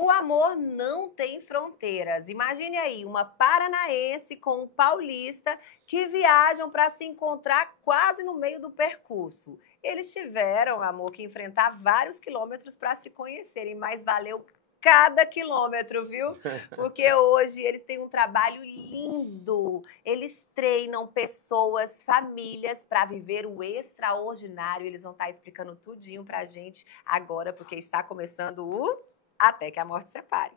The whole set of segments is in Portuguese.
O amor não tem fronteiras. Imagine aí uma paranaense com um paulista que viajam para se encontrar quase no meio do percurso. Eles tiveram, amor, que enfrentar vários quilômetros para se conhecerem, mas valeu cada quilômetro, viu? Porque hoje eles têm um trabalho lindo. Eles treinam pessoas, famílias para viver o extraordinário. Eles vão estar explicando tudinho pra gente agora, porque está começando o Até que a Morte Separe.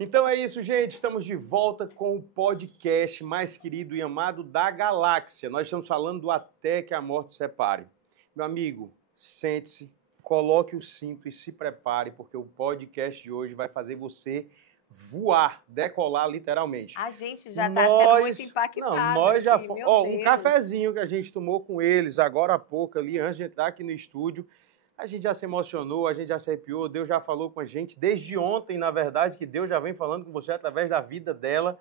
Então é isso, gente. Estamos de volta com o podcast mais querido e amado da galáxia. Nós estamos falando do Até que a Morte Separe. Meu amigo, sente-se, coloque o cinto e se prepare, porque o podcast de hoje vai fazer você voar, decolar literalmente. A gente já está sendo muito impactado. Não, nós já aqui, um cafezinho que a gente tomou com eles agora há pouco ali, antes de entrar aqui no estúdio. A gente já se emocionou, a gente já se arrepiou, Deus já falou com a gente desde ontem, na verdade, que Deus já vem falando com você através da vida dela.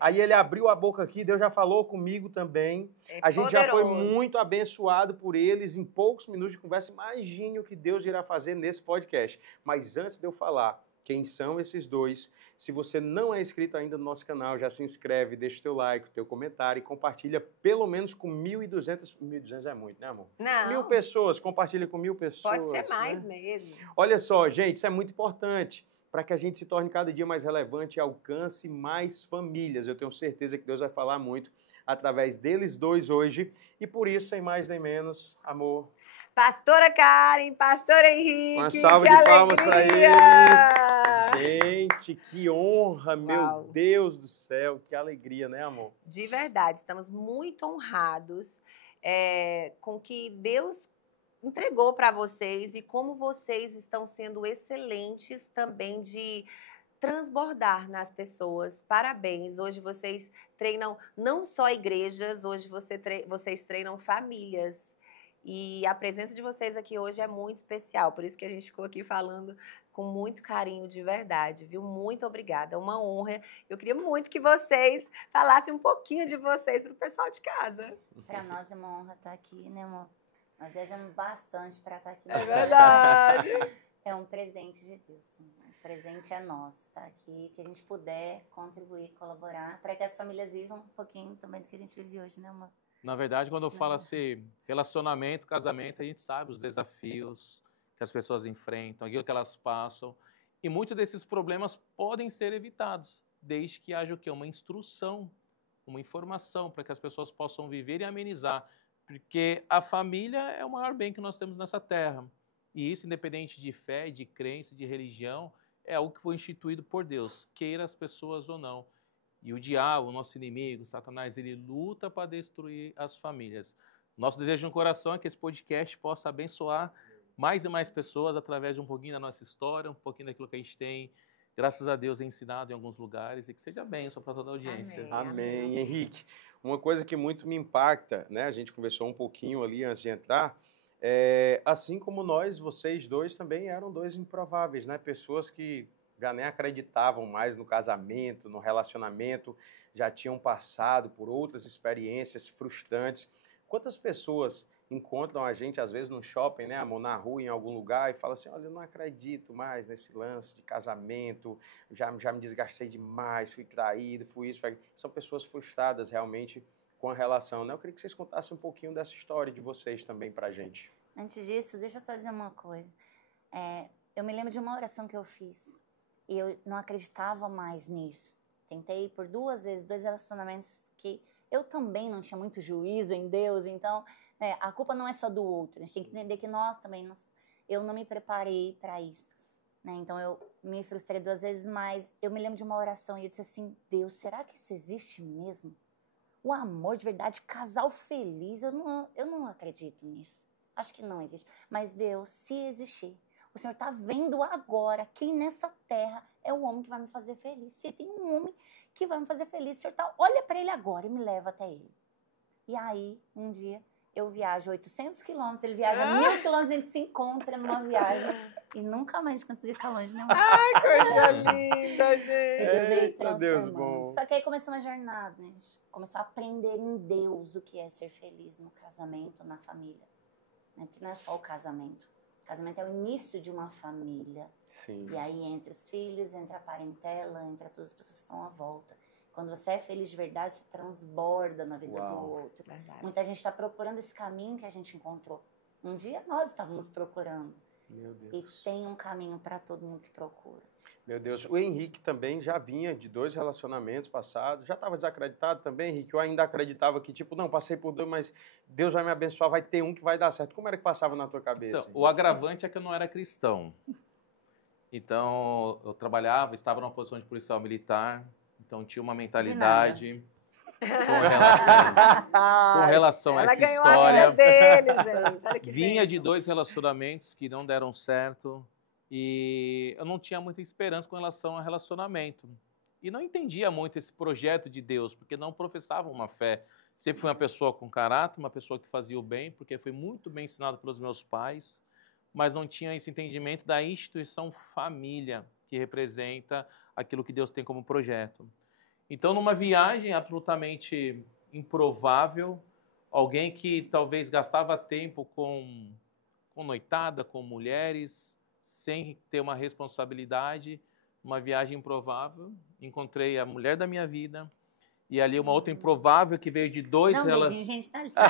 Aí ele abriu a boca aqui, Deus já falou comigo também. A gente já foi muito abençoado por eles em poucos minutos de conversa. Imagine o que Deus irá fazer nesse podcast. Mas antes de eu falar quem são esses dois, se você não é inscrito ainda no nosso canal, já se inscreve, deixa o teu like, o teu comentário e compartilha pelo menos com 1.200... 1.200 é muito, né, amor? Não. 1.000 pessoas, compartilha com 1.000 pessoas. Pode ser mais, né? mesmo. Olha só, gente, isso é muito importante para que a gente se torne cada dia mais relevante e alcance mais famílias. Eu tenho certeza que Deus vai falar muito através deles dois hoje. E por isso, sem mais nem menos, amor... Pastora Karen, Pastor Henrique, uma salva de palmas para eles. Gente, que honra, meu Deus do céu, que alegria, né, amor? De verdade, estamos muito honrados com o que Deus entregou para vocês e como vocês estão sendo excelentes também de transbordar nas pessoas. Parabéns, hoje vocês treinam não só igrejas, hoje vocês treinam famílias. E a presença de vocês aqui hoje é muito especial, por isso que a gente ficou aqui falando com muito carinho de verdade, viu? Muito obrigada, é uma honra. Eu queria muito que vocês falassem um pouquinho de vocês para o pessoal de casa. Para nós é uma honra estar aqui, né, amor? Nós viajamos bastante para estar aqui. É verdade. É um presente de Deus. O presente é nosso, tá aqui, que a gente puder contribuir, colaborar, para que as famílias vivam um pouquinho também do que a gente vive hoje, né, amor? Na verdade, quando eu falo assim, relacionamento, casamento, a gente sabe os desafios que as pessoas enfrentam, aquilo que elas passam. E muitos desses problemas podem ser evitados, desde que haja o quê? Uma instrução, uma informação, para que as pessoas possam viver e amenizar. Porque a família é o maior bem que nós temos nessa terra. E isso, independente de fé, de crença, de religião, é algo que foi instituído por Deus, queira as pessoas ou não. E o diabo, o nosso inimigo, Satanás, ele luta para destruir as famílias. Nosso desejo no coração é que esse podcast possa abençoar mais e mais pessoas através de um pouquinho da nossa história, um pouquinho daquilo que a gente tem, graças a Deus, ensinado em alguns lugares, e que seja bênção para toda a audiência. Amém. Henrique, uma coisa que muito me impacta, né? A gente conversou um pouquinho ali antes de entrar, assim como nós, vocês dois também eram dois improváveis, né? Pessoas que já nem acreditavam mais no casamento, no relacionamento, já tinham passado por outras experiências frustrantes. Quantas pessoas encontram a gente, às vezes, no shopping, né, amor, na rua, em algum lugar, e falam assim, olha, eu não acredito mais nesse lance de casamento, já me desgastei demais, fui traído, fui isso, fui... São pessoas frustradas, realmente, com a relação, né? Eu queria que vocês contassem um pouquinho dessa história de vocês também pra gente. Antes disso, deixa eu só dizer uma coisa. Eu me lembro de uma oração que eu fiz, e eu não acreditava mais nisso. Tentei por 2 vezes, 2 relacionamentos que eu também não tinha muito juízo em Deus, então a culpa não é só do outro. A gente tem que entender que nós também, eu não me preparei para isso. Né? Então eu me frustrei 2 vezes, mas eu me lembro de uma oração e eu disse assim, Deus, será que isso existe mesmo? O amor de verdade, casal feliz, eu não acredito nisso. Acho que não existe. Mas Deus, se existir, o Senhor está vendo agora quem nessa terra é o homem que vai me fazer feliz. Se tem um homem que vai me fazer feliz, o Senhor olha para ele agora e me leva até ele. E aí, um dia, Eu viajo 800 quilômetros, ele viaja 1.000 quilômetros, a gente se encontra numa viagem e nunca mais conseguiu ficar longe, não. Ai, coisa linda, gente. Deus veio Eita, Deus transformando. bom. Só que aí começou uma jornada, né? A gente começou a aprender em Deus o que é ser feliz no casamento, na família. Né? Porque não é só o casamento. O casamento é o início de uma família. Sim. E aí entra os filhos, entra a parentela, entra todas as pessoas que estão à volta. Quando você é feliz de verdade, você transborda na vida Uau. do outro. Verdade. Muita gente está procurando esse caminho que a gente encontrou. Um dia nós estávamos procurando. Meu E Deus. tem um caminho para todo mundo que procura. Meu Deus. O Henrique também já vinha de 2 relacionamentos passados. Já estava desacreditado também, Henrique? Eu ainda acreditava que, tipo, não, passei por 2, mas Deus vai me abençoar, vai ter um que vai dar certo. Como era que passava na tua cabeça? Então, o agravante é que eu não era cristão. Então, eu trabalhava, estava numa posição de policial militar, então tinha uma mentalidade com relação a Ela essa ganhou a história. vida dele, gente. Olha que Vinha de bênção. 2 relacionamentos que não deram certo e eu não tinha muita esperança com relação ao relacionamento. E não entendia muito esse projeto de Deus, porque não professava uma fé. Sempre fui uma pessoa com caráter, uma pessoa que fazia o bem, porque fui muito bem ensinado pelos meus pais, mas não tinha esse entendimento da instituição família, que representa aquilo que Deus tem como projeto. Então, numa viagem absolutamente improvável, alguém que talvez gastava tempo com noitada, com mulheres, sem ter uma responsabilidade, uma viagem improvável, encontrei a mulher da minha vida, e ali uma outra improvável que veio de 2 Não, relacionamentos. beijinho, gente, dá licença.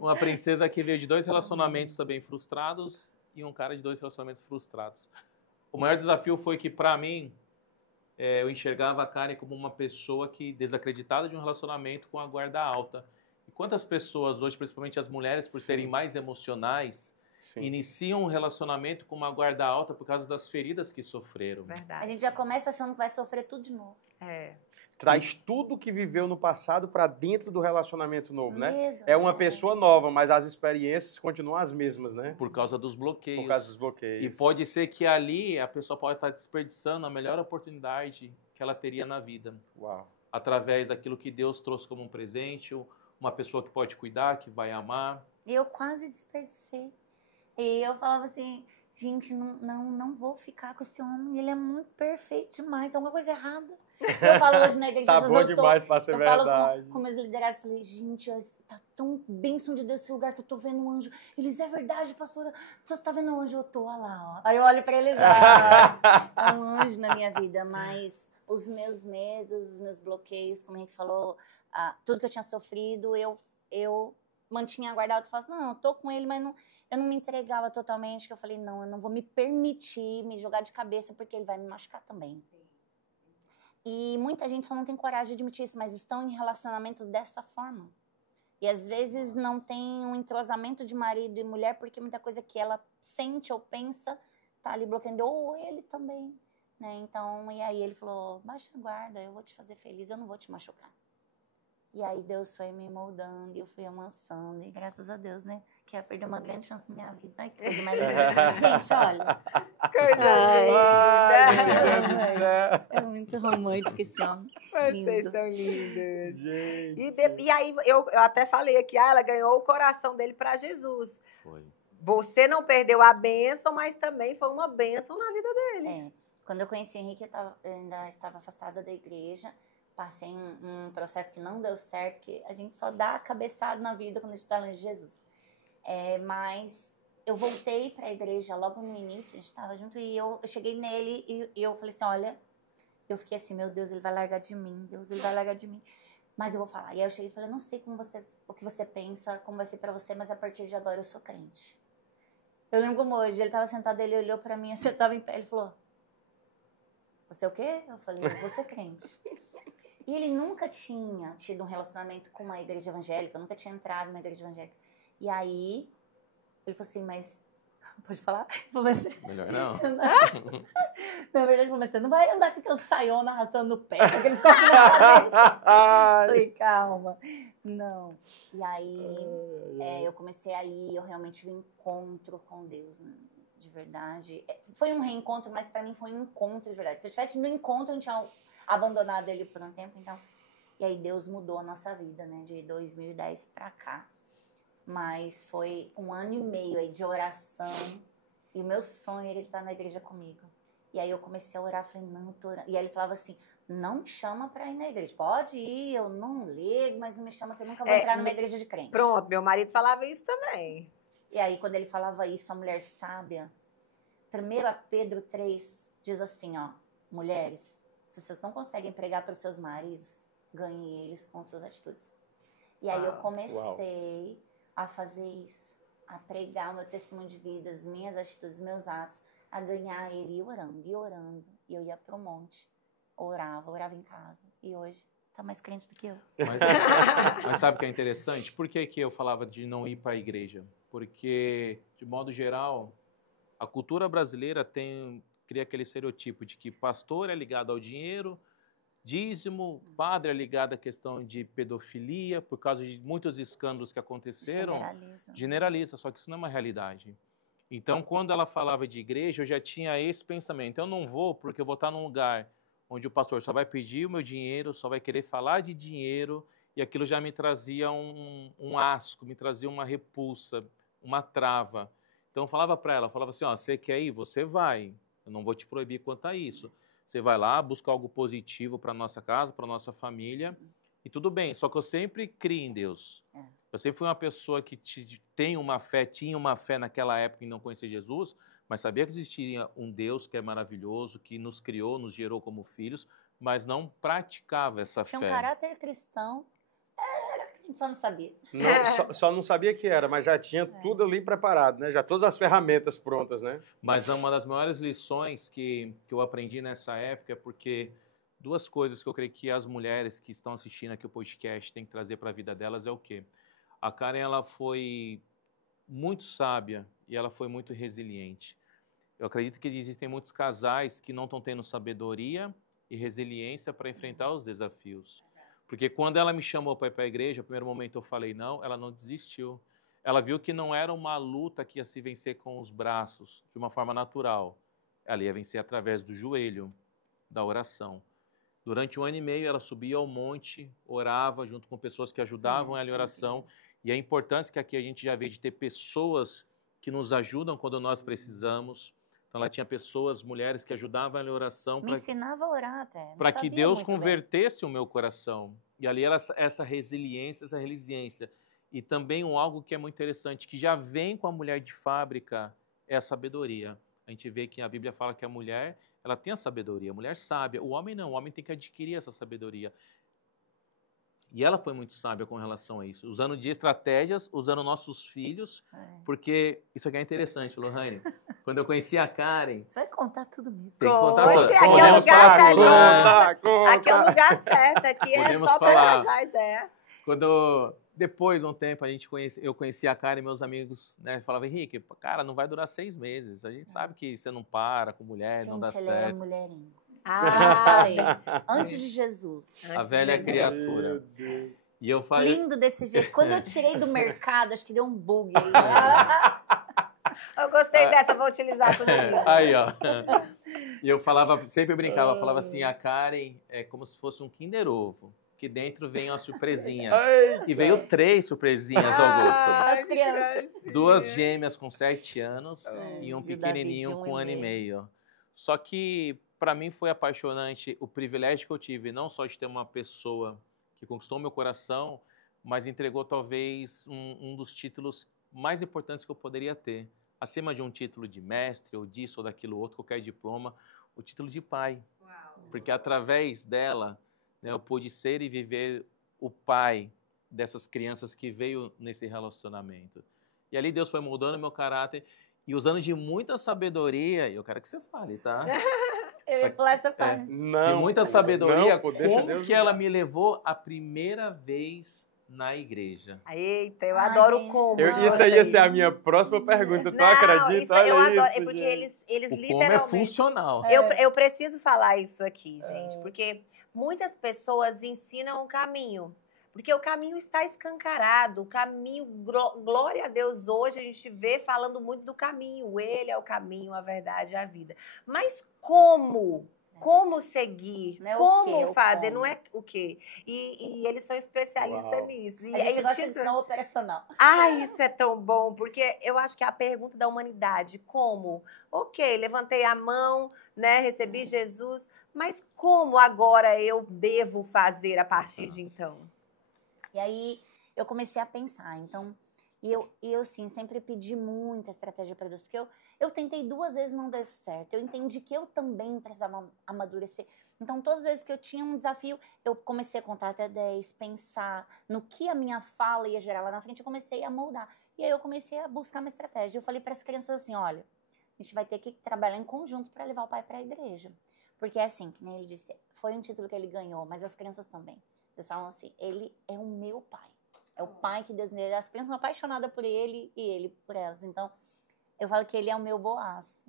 Uma princesa que veio de 2 relacionamentos também frustrados e um cara de 2 relacionamentos frustrados. O maior desafio foi que, para mim, eu enxergava a Karen como uma pessoa que desacreditada de um relacionamento com a guarda alta. E quantas pessoas hoje, principalmente as mulheres, por serem mais emocionais, Sim. iniciam um relacionamento com uma guarda alta por causa das feridas que sofreram. A Verdade. gente já começa achando que vai sofrer tudo de novo. É. Traz tudo que viveu no passado para dentro do relacionamento novo, né? Medo, É uma né? pessoa nova, mas as experiências continuam as mesmas, né? Por causa dos bloqueios. Por causa dos bloqueios. E pode ser que ali a pessoa pode estar desperdiçando a melhor oportunidade que ela teria na vida. Uau. Através daquilo que Deus trouxe como um presente, uma pessoa que pode cuidar, que vai amar. Eu quase desperdicei. E eu falava assim, gente, não vou ficar com esse homem, ele é muito perfeito demais, alguma coisa errada. Eu falo hoje na igreja, Tá Jesus, bom eu tô- demais pra ser eu verdade. falo com meus liderados, falei, gente, ó, tá tão bênção de Deus esse lugar que eu tô vendo um anjo. Eles, é verdade, pastora, você tá vendo um anjo? Eu tô, olha lá, ó. Aí eu olho pra eles, é um anjo na minha vida, mas os meus medos, os meus bloqueios, como a gente falou, tudo que eu tinha sofrido, eu mantinha guardado e falava, não, eu tô com ele, mas eu não me entregava totalmente, que eu falei, não, eu não vou me permitir me jogar de cabeça, porque ele vai me machucar também. E muita gente só não tem coragem de admitir isso, mas estão em relacionamentos dessa forma. E às vezes não tem um entrosamento de marido e mulher, porque muita coisa que ela sente ou pensa tá ali bloqueando, ou ele também, né? Então, e aí ele falou, baixa a guarda, eu vou te fazer feliz, eu não vou te machucar. E aí Deus foi me moldando, e eu fui amansando, e graças a Deus, né? Que eu perdi uma grande chance na minha vida. Ai, que coisa mais linda. Gente, olha. É muito romântico esse homem. Vocês Lindo. são lindos. Gente. E aí, eu até falei aqui, ela ganhou o coração dele para Jesus. Foi. Você não perdeu a bênção, mas também foi uma bênção na vida dele. É, quando eu conheci o Henrique, eu ainda estava afastada da igreja. Passei um processo que não deu certo, que a gente só dá cabeçada na vida quando a gente está longe de Jesus. Mas eu voltei para a igreja logo no início, a gente estava junto, e eu cheguei nele e eu falei assim, olha, eu fiquei assim, meu Deus, ele vai largar de mim, Deus, ele vai largar de mim. Mas eu vou falar. E aí eu cheguei e falei, não sei o que você pensa, como vai ser para você, mas a partir de agora eu sou crente. Eu lembro como hoje, ele estava sentado, ele olhou para mim, assim, eu estava em pé, ele falou, você é o quê? Eu falei, eu vou ser crente. E ele nunca tinha tido um relacionamento com uma igreja evangélica, nunca tinha entrado numa igreja evangélica. E aí, ele falou assim, mas... Pode falar? Melhor não. Na verdade, ele falou, mas você não vai andar com aqueles saiona arrastando no pé, com aqueles copos na cabeça. Falei, calma. Não. E aí, eu comecei a ir, eu realmente tive um encontro com Deus, né? De verdade. Foi um reencontro, mas pra mim foi um encontro de verdade. Se eu tivesse no encontro, eu não tinha abandonado ele por um tempo, então... E aí Deus mudou a nossa vida, né? De 2010 pra cá. Mas foi 1 ano e meio aí de oração. E o meu sonho era ele estar na igreja comigo. E aí eu comecei a orar, falei, não, tô orando. E aí ele falava assim, não me chama pra ir na igreja. Pode ir, eu não ligo, mas não me chama que eu nunca vou entrar numa igreja de crente. Pronto, meu marido falava isso também. E aí quando ele falava isso, a mulher sábia, 1 Pedro 3 diz assim, ó, mulheres, se vocês não conseguem pregar para os seus maridos, ganhe eles com suas atitudes. E aí eu comecei a fazer isso, a pregar o meu testemunho de vida, as minhas atitudes, os meus atos, a ganhar ele e orando. E eu ia pro monte, orava em casa. E hoje tá mais crente do que eu. Mas sabe o que é interessante? Por que eu falava de não ir para a igreja? Porque, de modo geral, a cultura brasileira cria aquele estereotipo de que pastor é ligado ao dinheiro, dízimo, padre é ligado à questão de pedofilia, por causa de muitos escândalos que aconteceram. Generaliza, só que isso não é uma realidade. Então, quando ela falava de igreja, eu já tinha esse pensamento. Eu não vou porque eu vou estar num lugar onde o pastor só vai pedir o meu dinheiro, só vai querer falar de dinheiro, e aquilo já me trazia um asco, me trazia uma repulsa, uma trava. Então, eu falava para ela, falava assim, ó, você quer ir? Você vai. Eu não vou te proibir quanto a isso. Você vai lá, busca algo positivo para nossa casa, para nossa família, e tudo bem. Só que eu sempre criei em Deus. Eu sempre fui uma pessoa que tinha uma fé naquela época em não conhecer Jesus, mas sabia que existia um Deus que é maravilhoso, que nos criou, nos gerou como filhos, mas não praticava essa fé. Tinha um caráter cristão, só não sabia. Não, só não sabia que era, mas já tinha tudo ali preparado, né? Já todas as ferramentas prontas, né? Mas uma das maiores lições que eu aprendi nessa época é porque 2 coisas que eu creio que as mulheres que estão assistindo aqui o podcast têm que trazer para a vida delas é o quê? A Karen, ela foi muito sábia e ela foi muito resiliente. Eu acredito que existem muitos casais que não estão tendo sabedoria e resiliência para enfrentar os desafios. Porque quando ela me chamou para ir para a igreja, no primeiro momento eu falei não, ela não desistiu. Ela viu que não era uma luta que ia se vencer com os braços, de uma forma natural. Ela ia vencer através do joelho, da oração. Durante 1 ano e meio, ela subia ao monte, orava junto com pessoas que ajudavam ela em oração. E a importância que aqui a gente já vê de ter pessoas que nos ajudam quando nós precisamos. Então, ela tinha pessoas, mulheres que ajudavam ela em oração. Me ensinava a orar até. Para que Deus convertesse o meu coração. E ali era essa resiliência, essa resiliência. E também algo que é muito interessante, que já vem com a mulher de fábrica, é a sabedoria. A gente vê que a Bíblia fala que a mulher, ela tem a sabedoria, a mulher sábia. O homem não, o homem tem que adquirir essa sabedoria. E ela foi muito sábia com relação a isso, usando de estratégias, usando nossos filhos, porque isso aqui é interessante, Lohane. Quando eu conheci a Karen... Você vai contar tudo mesmo. Tem que contar tudo. Aqui é o lugar certo. Aqui é o lugar certo, aqui é só para casais, Depois de um tempo, eu conheci a Karen e meus amigos, né, falavam, Henrique, cara, não vai durar 6 meses. A gente sabe que você não para com mulher, gente, não dá certo. Ela era mulherinho. Falei, antes de Jesus. A velha criatura. E eu falei... Lindo desse jeito. Quando eu tirei do mercado, acho que deu um bug aí. Eu gostei dessa, vou utilizar contigo. Aí, ó. E eu falava, sempre brincava, falava assim, a Karen é como se fosse um Kinder Ovo, que dentro vem uma surpresinha. E veio 3 surpresinhas, Augusto. As crianças. 2 gêmeas com 7 anos e um pequenininho com 1 ano e meio. Só que, para mim, foi apaixonante o privilégio que eu tive, não só de ter uma pessoa que conquistou meu coração, mas entregou talvez um dos títulos mais importantes que eu poderia ter. Acima de um título de mestre, ou disso, ou daquilo outro, qualquer diploma, o título de pai. Porque através dela, né, eu pude ser e viver o pai dessas crianças que veio nesse relacionamento. E ali Deus foi moldando meu caráter e usando de muita sabedoria, e eu quero que você fale, tá? Eu ia pular essa parte. De muita sabedoria, como que ela me levou a primeira vez na igreja. Eita, eu adoro o como. Isso aí ia ser a minha próxima pergunta, tu acredita? Isso eu adoro, é porque eles o literalmente... como é funcional. Eu preciso falar isso aqui, gente, porque muitas pessoas ensinam o caminho, porque o caminho está escancarado, o caminho, glória a Deus, hoje a gente vê falando muito do caminho, ele é o caminho, a verdade e a vida. Mas como como seguir, Não é o como quê, o fazer, como. não é o quê. E eles são especialistas Uau. nisso. E A gente aí o gosta de título- ensinar o operacional. Ah, isso é tão bom, porque eu acho que é a pergunta da humanidade, como? Ok, levantei a mão, né, recebi Jesus, mas como agora eu devo fazer a partir de então? E aí eu comecei a pensar, então, e eu assim, sempre pedi muita estratégia para Deus, porque eu tentei 2 vezes, não deu certo. Eu entendi que eu também precisava amadurecer. Então, todas as vezes que eu tinha um desafio, eu comecei a contar até 10, pensar no que a minha fala ia gerar lá na frente, eu comecei a moldar. E aí eu comecei a buscar uma estratégia. Eu falei para as crianças assim, olha, a gente vai ter que trabalhar em conjunto para levar o pai para a igreja. Porque é assim, que nem ele disse, foi um título que ele ganhou, mas as crianças também. Eles falam assim, ele é o meu pai. É o pai que Deus me deu. As crianças são apaixonadas por ele e ele por elas. Então, eu falo que ele é o meu Boaz.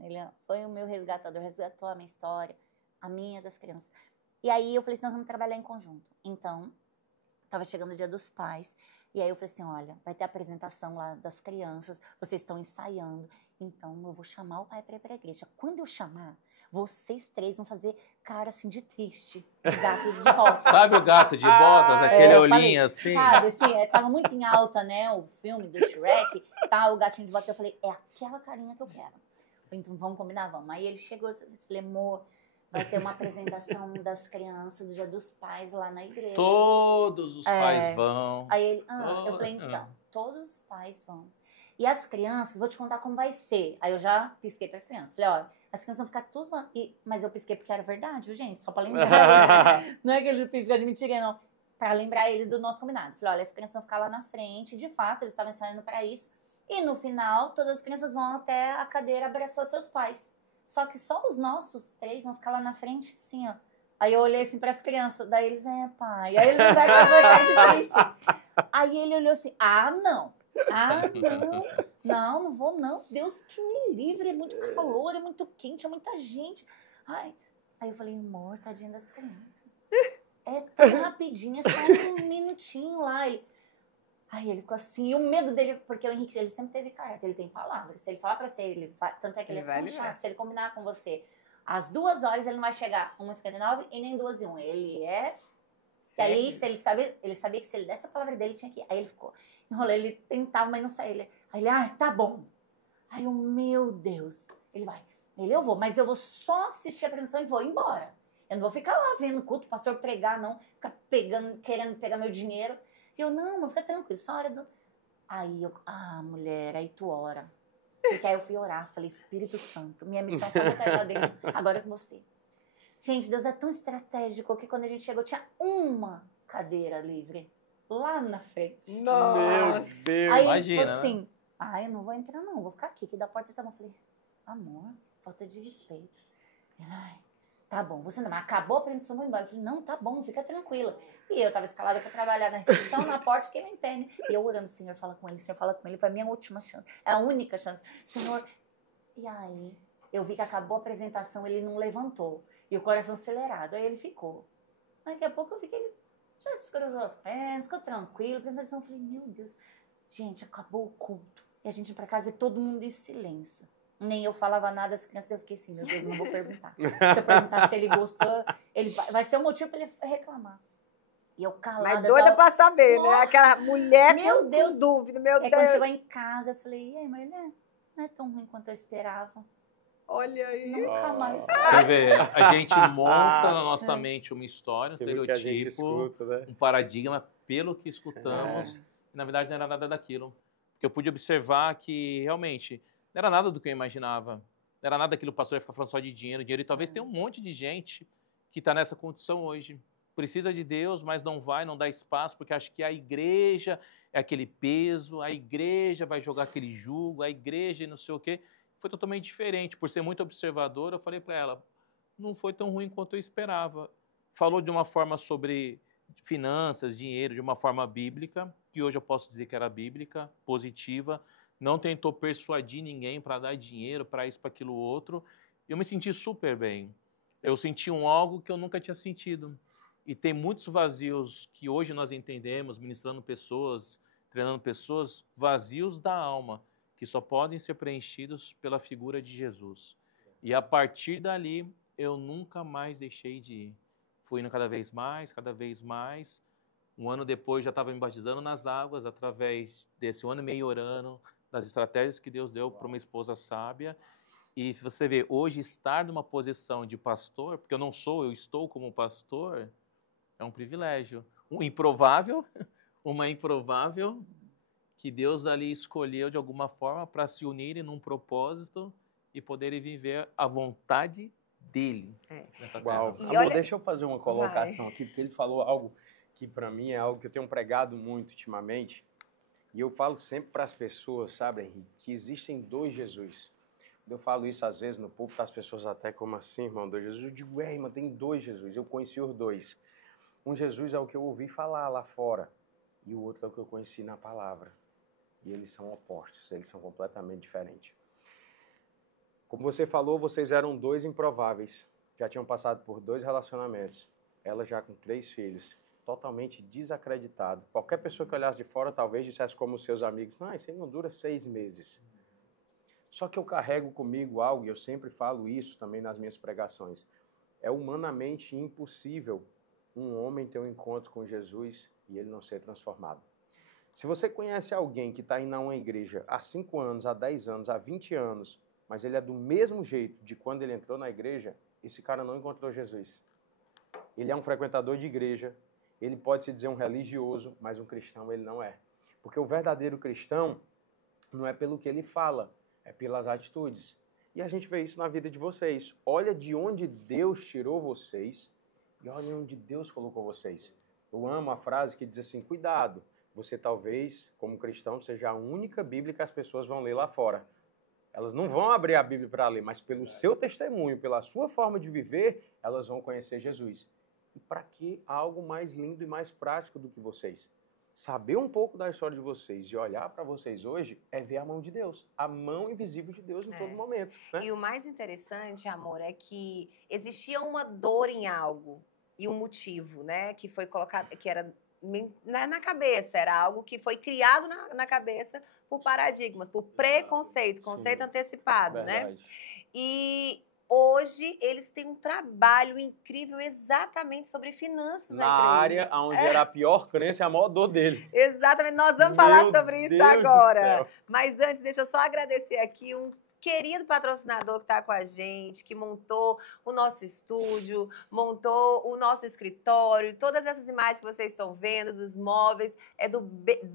Foi o meu resgatador, resgatou a minha história, a minha das crianças. E aí eu falei assim, nós vamos trabalhar em conjunto. Então, estava chegando o Dia dos Pais. E aí eu falei assim, olha, vai ter apresentação lá das crianças, vocês estão ensaiando. Então, eu vou chamar o pai para ir para a igreja. Quando eu chamar, vocês 3 vão fazer cara assim de triste, de gatos de botas. Sabe o gato de botas, aquele eu olhinho falei, assim? Sabe, assim, tava muito em alta, né, o filme do Shrek, tá, o gatinho de botas. Eu falei, é aquela carinha que eu quero. Falei, então vamos combinar, vamos. Aí ele chegou, eu falei, amor, vai ter uma apresentação das crianças do Dia dos Pais lá na igreja. Todos os pais vão. Aí ele, eu falei, então, todos os pais vão. E as crianças, vou te contar como vai ser. Aí eu já pisquei para as crianças. Falei, olha, as crianças vão ficar tudo lá. Mas eu pisquei porque era verdade, viu, gente? Só para lembrar eles. Não é que ele piscou de mentira, não. Para lembrar eles do nosso combinado. Falei, olha, as crianças vão ficar lá na frente. De fato, eles estavam ensaiando para isso. E no final, todas as crianças vão até a cadeira abraçar seus pais. Só que só os nossos 3 vão ficar lá na frente, assim, ó. Aí eu olhei assim para as crianças. Daí eles, pai. Aí eles não vai com a de triste. Aí ele olhou assim, não. Não vou não, Deus que me livre, é muito calor, é muito quente, é muita gente. Aí eu falei, amor, tadinha das crianças. É tão rapidinho, é só um minutinho lá. Aí ele ficou assim, e o medo dele, porque o Henrique, ele sempre teve caráter, ele tem palavras. Se ele falar pra você, tanto é que ele é tão chato, se ele combinar com você, às 2 horas ele não vai chegar 1h59 e nem 2h01. Ele é... E aí, se ele sabia que se ele desse a palavra dele, tinha que ir. Aí ele ficou enrolando, ele tentava, mas não saía. Aí ele, tá bom. Aí eu, meu Deus. Ele vai. Eu vou, mas eu vou só assistir a apresentação e vou embora. Eu não vou ficar lá vendo o culto, o pastor pregar, não. Ficar querendo pegar meu dinheiro. E eu, não, mas fica tranquilo, só hora do... Aí eu, mulher, aí tu ora. Porque aí eu fui orar, falei, Espírito Santo, minha missão só vai estar lá dentro, agora é com você. Gente, Deus é tão estratégico que quando a gente chegou, tinha uma cadeira livre lá na frente. Nossa. Meu Deus. Aí, Imagina, assim, eu não vou entrar não, vou ficar aqui, que da porta tá bom. Eu falei, amor, falta de respeito. Ele, tá bom, você não, mas acabou a apresentação, vou embora. Eu falei, não, tá bom, fica tranquila. E eu tava escalada pra trabalhar na recepção, na porta, fiquei em pé, né? E eu orando, Senhor, fala com ele, Senhor, fala com ele. Foi a minha última chance, é a única chance. Senhor, e aí, eu vi que acabou a apresentação, ele não levantou. E o coração acelerado, aí ele ficou. Daqui a pouco eu vi que ele já descruzou as pernas, ficou tranquilo. Eu falei, meu Deus, gente, acabou o culto. E a gente ia pra casa e todo mundo em silêncio. Nem eu falava nada, as crianças, eu fiquei assim, meu Deus, não vou perguntar. Se eu perguntar se ele gostou, ele vai ser um motivo pra ele reclamar. E eu calada. Mas doida pra saber, né? Aquela mulher meu Deus, com dúvida, meu Deus. Quando chegou em casa, eu falei, e aí, mas não é tão ruim quanto eu esperava. Olha aí. Nunca mais. Você vê, a gente monta na nossa mente uma história, um estereotipo, escuta, né? um paradigma pelo que escutamos. E, na verdade, não era nada daquilo. Porque eu pude observar que, realmente, não era nada do que eu imaginava. Não era nada daquilo que o pastor ia ficar falando só de dinheiro. E talvez tenha um monte de gente que está nessa condição hoje. Precisa de Deus, mas não dá espaço, porque acha que a igreja é aquele peso, a igreja vai jogar aquele jugo, a igreja e não sei o quê. Foi totalmente diferente. Por ser muito observadora, eu falei para ela, não foi tão ruim quanto eu esperava. Falou de uma forma sobre finanças, dinheiro, de uma forma bíblica, que hoje eu posso dizer que era bíblica, positiva. Não tentou persuadir ninguém para dar dinheiro, para isso, para aquilo outro. Eu me senti super bem. Eu senti algo que eu nunca tinha sentido. E tem muitos vazios que hoje nós entendemos, ministrando pessoas, treinando pessoas, vazios da alma, que só podem ser preenchidos pela figura de Jesus. E a partir dali, eu nunca mais deixei de ir. Fui indo cada vez mais, cada vez mais. Um ano depois já estava me batizando nas águas, através desse 1 ano e meio orando, das estratégias que Deus deu para uma esposa sábia. E você vê, hoje estar numa posição de pastor, porque eu não sou, eu estou como pastor, é um privilégio. Uma improvável, que Deus ali escolheu de alguma forma para se unirem num propósito e poderem viver a vontade dele. Nessa Uau. terra. Amor, deixa eu fazer uma colocação aqui, porque ele falou algo que para mim é algo que eu tenho pregado muito ultimamente. E eu falo sempre para as pessoas, sabe, Henrique, que existem dois Jesus. Eu falo isso às vezes no púlpito, as pessoas até como assim, irmão, dois Jesus? Eu digo, irmão, tem dois Jesus, eu conheci os dois. Um Jesus é o que eu ouvi falar lá fora, e o outro é o que eu conheci na palavra. E eles são opostos, eles são completamente diferentes. Como você falou, vocês eram dois improváveis, já tinham passado por 2 relacionamentos, ela já com 3 filhos, totalmente desacreditado. Qualquer pessoa que olhasse de fora talvez dissesse como seus amigos, não, isso aí não dura 6 meses. Só que eu carrego comigo algo, e eu sempre falo isso também nas minhas pregações, é humanamente impossível um homem ter um encontro com Jesus e ele não ser transformado. Se você conhece alguém que está indo a uma igreja há 5 anos, há 10 anos, há 20 anos, mas ele é do mesmo jeito de quando ele entrou na igreja, esse cara não encontrou Jesus. Ele é um frequentador de igreja, ele pode se dizer um religioso, mas um cristão ele não é. Porque o verdadeiro cristão não é pelo que ele fala, é pelas atitudes. E a gente vê isso na vida de vocês. Olha de onde Deus tirou vocês e olha onde Deus colocou vocês. Eu amo a frase que diz assim, cuidado, você talvez, como cristão, seja a única Bíblia que as pessoas vão ler lá fora. Elas não vão abrir a Bíblia para ler, mas pelo seu testemunho, pela sua forma de viver, elas vão conhecer Jesus. E para que algo mais lindo e mais prático do que vocês? Saber um pouco da história de vocês e olhar para vocês hoje é ver a mão de Deus, a mão invisível de Deus em todo momento. Né? E o mais interessante, amor, é que existia uma dor em algo e um motivo, né? Que foi colocado, que era na cabeça, era algo que foi criado na cabeça por paradigmas, por preconceito, conceito antecipado, Verdade. né? E hoje eles têm um trabalho incrível exatamente sobre finanças Na igreja. área onde era a pior crença e a maior dor dele. Exatamente, nós vamos falar sobre isso Deus agora. do céu. Mas antes, deixa eu só agradecer aqui um querido patrocinador que está com a gente, que montou o nosso estúdio, montou o nosso escritório, todas essas imagens que vocês estão vendo dos móveis, é do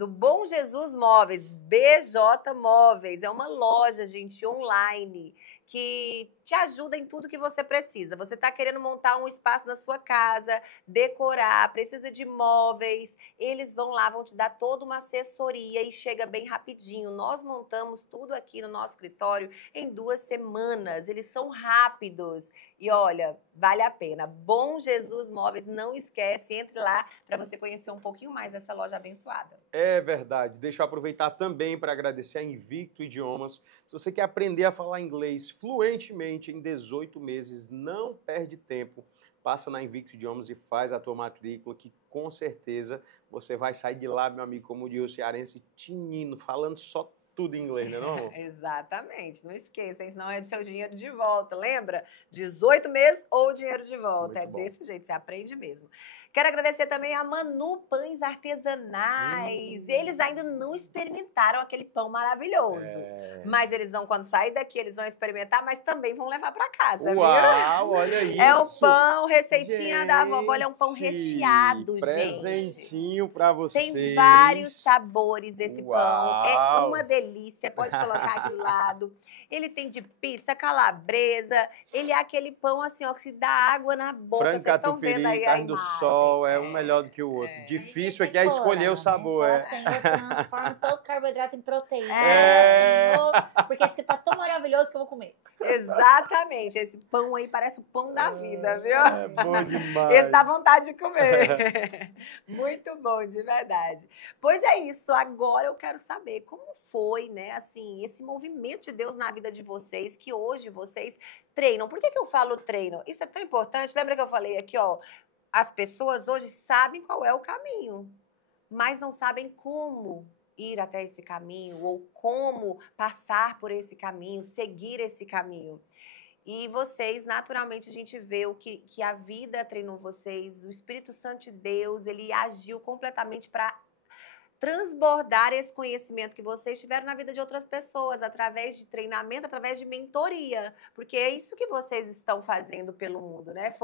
Bom Jesus Móveis, BJ Móveis, é uma loja, gente, online, que te ajuda em tudo que você precisa. Você está querendo montar um espaço na sua casa, decorar, precisa de móveis, eles vão lá, vão te dar toda uma assessoria e chega bem rapidinho. Nós montamos tudo aqui no nosso escritório em 2 semanas, eles são rápidos. E olha, vale a pena. Bom Jesus Móveis, não esquece, entre lá para você conhecer um pouquinho mais dessa loja abençoada. É verdade. Deixa eu aproveitar também para agradecer a Invicto Idiomas. Se você quer aprender a falar inglês fluentemente em 18 meses, não perde tempo. Passa na Invicto Idiomas e faz a tua matrícula, que com certeza você vai sair de lá, meu amigo, como diz o cearense, tinindo, falando só tudo em inglês, né, não? Exatamente. Não esqueça, hein? Senão é do seu dinheiro de volta. Lembra? 18 meses ou dinheiro de volta. Muito é bom. desse jeito, você aprende mesmo. Quero agradecer também a Manu Pães Artesanais. Eles ainda não experimentaram aquele pão maravilhoso. Mas eles vão, quando sair daqui, eles vão experimentar, mas também vão levar para casa, Uau, viu? olha isso! É um pão, receitinha da avó. Gente, Olha, é um pão recheado, gente. Presentinho para vocês. Tem vários sabores esse pão. É Uau. uma delícia. Pode colocar aqui do lado. Ele tem de pizza, calabresa. Ele é aquele pão assim, ó, que se dá água na boca. Frango Vocês estão vendo aí catupiry, a carne do imagem. sol, é um melhor do que o outro. Difícil aqui é escolher o sabor. Fala, Senhor, transforma todo carboidrato em proteína, É. Senhor, porque esse aqui tá tão maravilhoso que eu vou comer. Exatamente. Esse pão aí parece o pão da vida, viu? É bom demais. Esse dá vontade de comer. Muito bom, de verdade. Pois é isso. Agora eu quero saber como foi, né, assim, esse movimento de Deus na vida de vocês, que hoje vocês treinam. Por que eu falo treino? Isso é tão importante. Lembra que eu falei aqui, ó, as pessoas hoje sabem qual é o caminho, mas não sabem como ir até esse caminho ou como passar por esse caminho, seguir esse caminho. E vocês, naturalmente, a gente vê que a vida treinou vocês, o Espírito Santo de Deus, ele agiu completamente para transbordar esse conhecimento que vocês tiveram na vida de outras pessoas, através de treinamento, através de mentoria, porque é isso que vocês estão fazendo pelo mundo, né?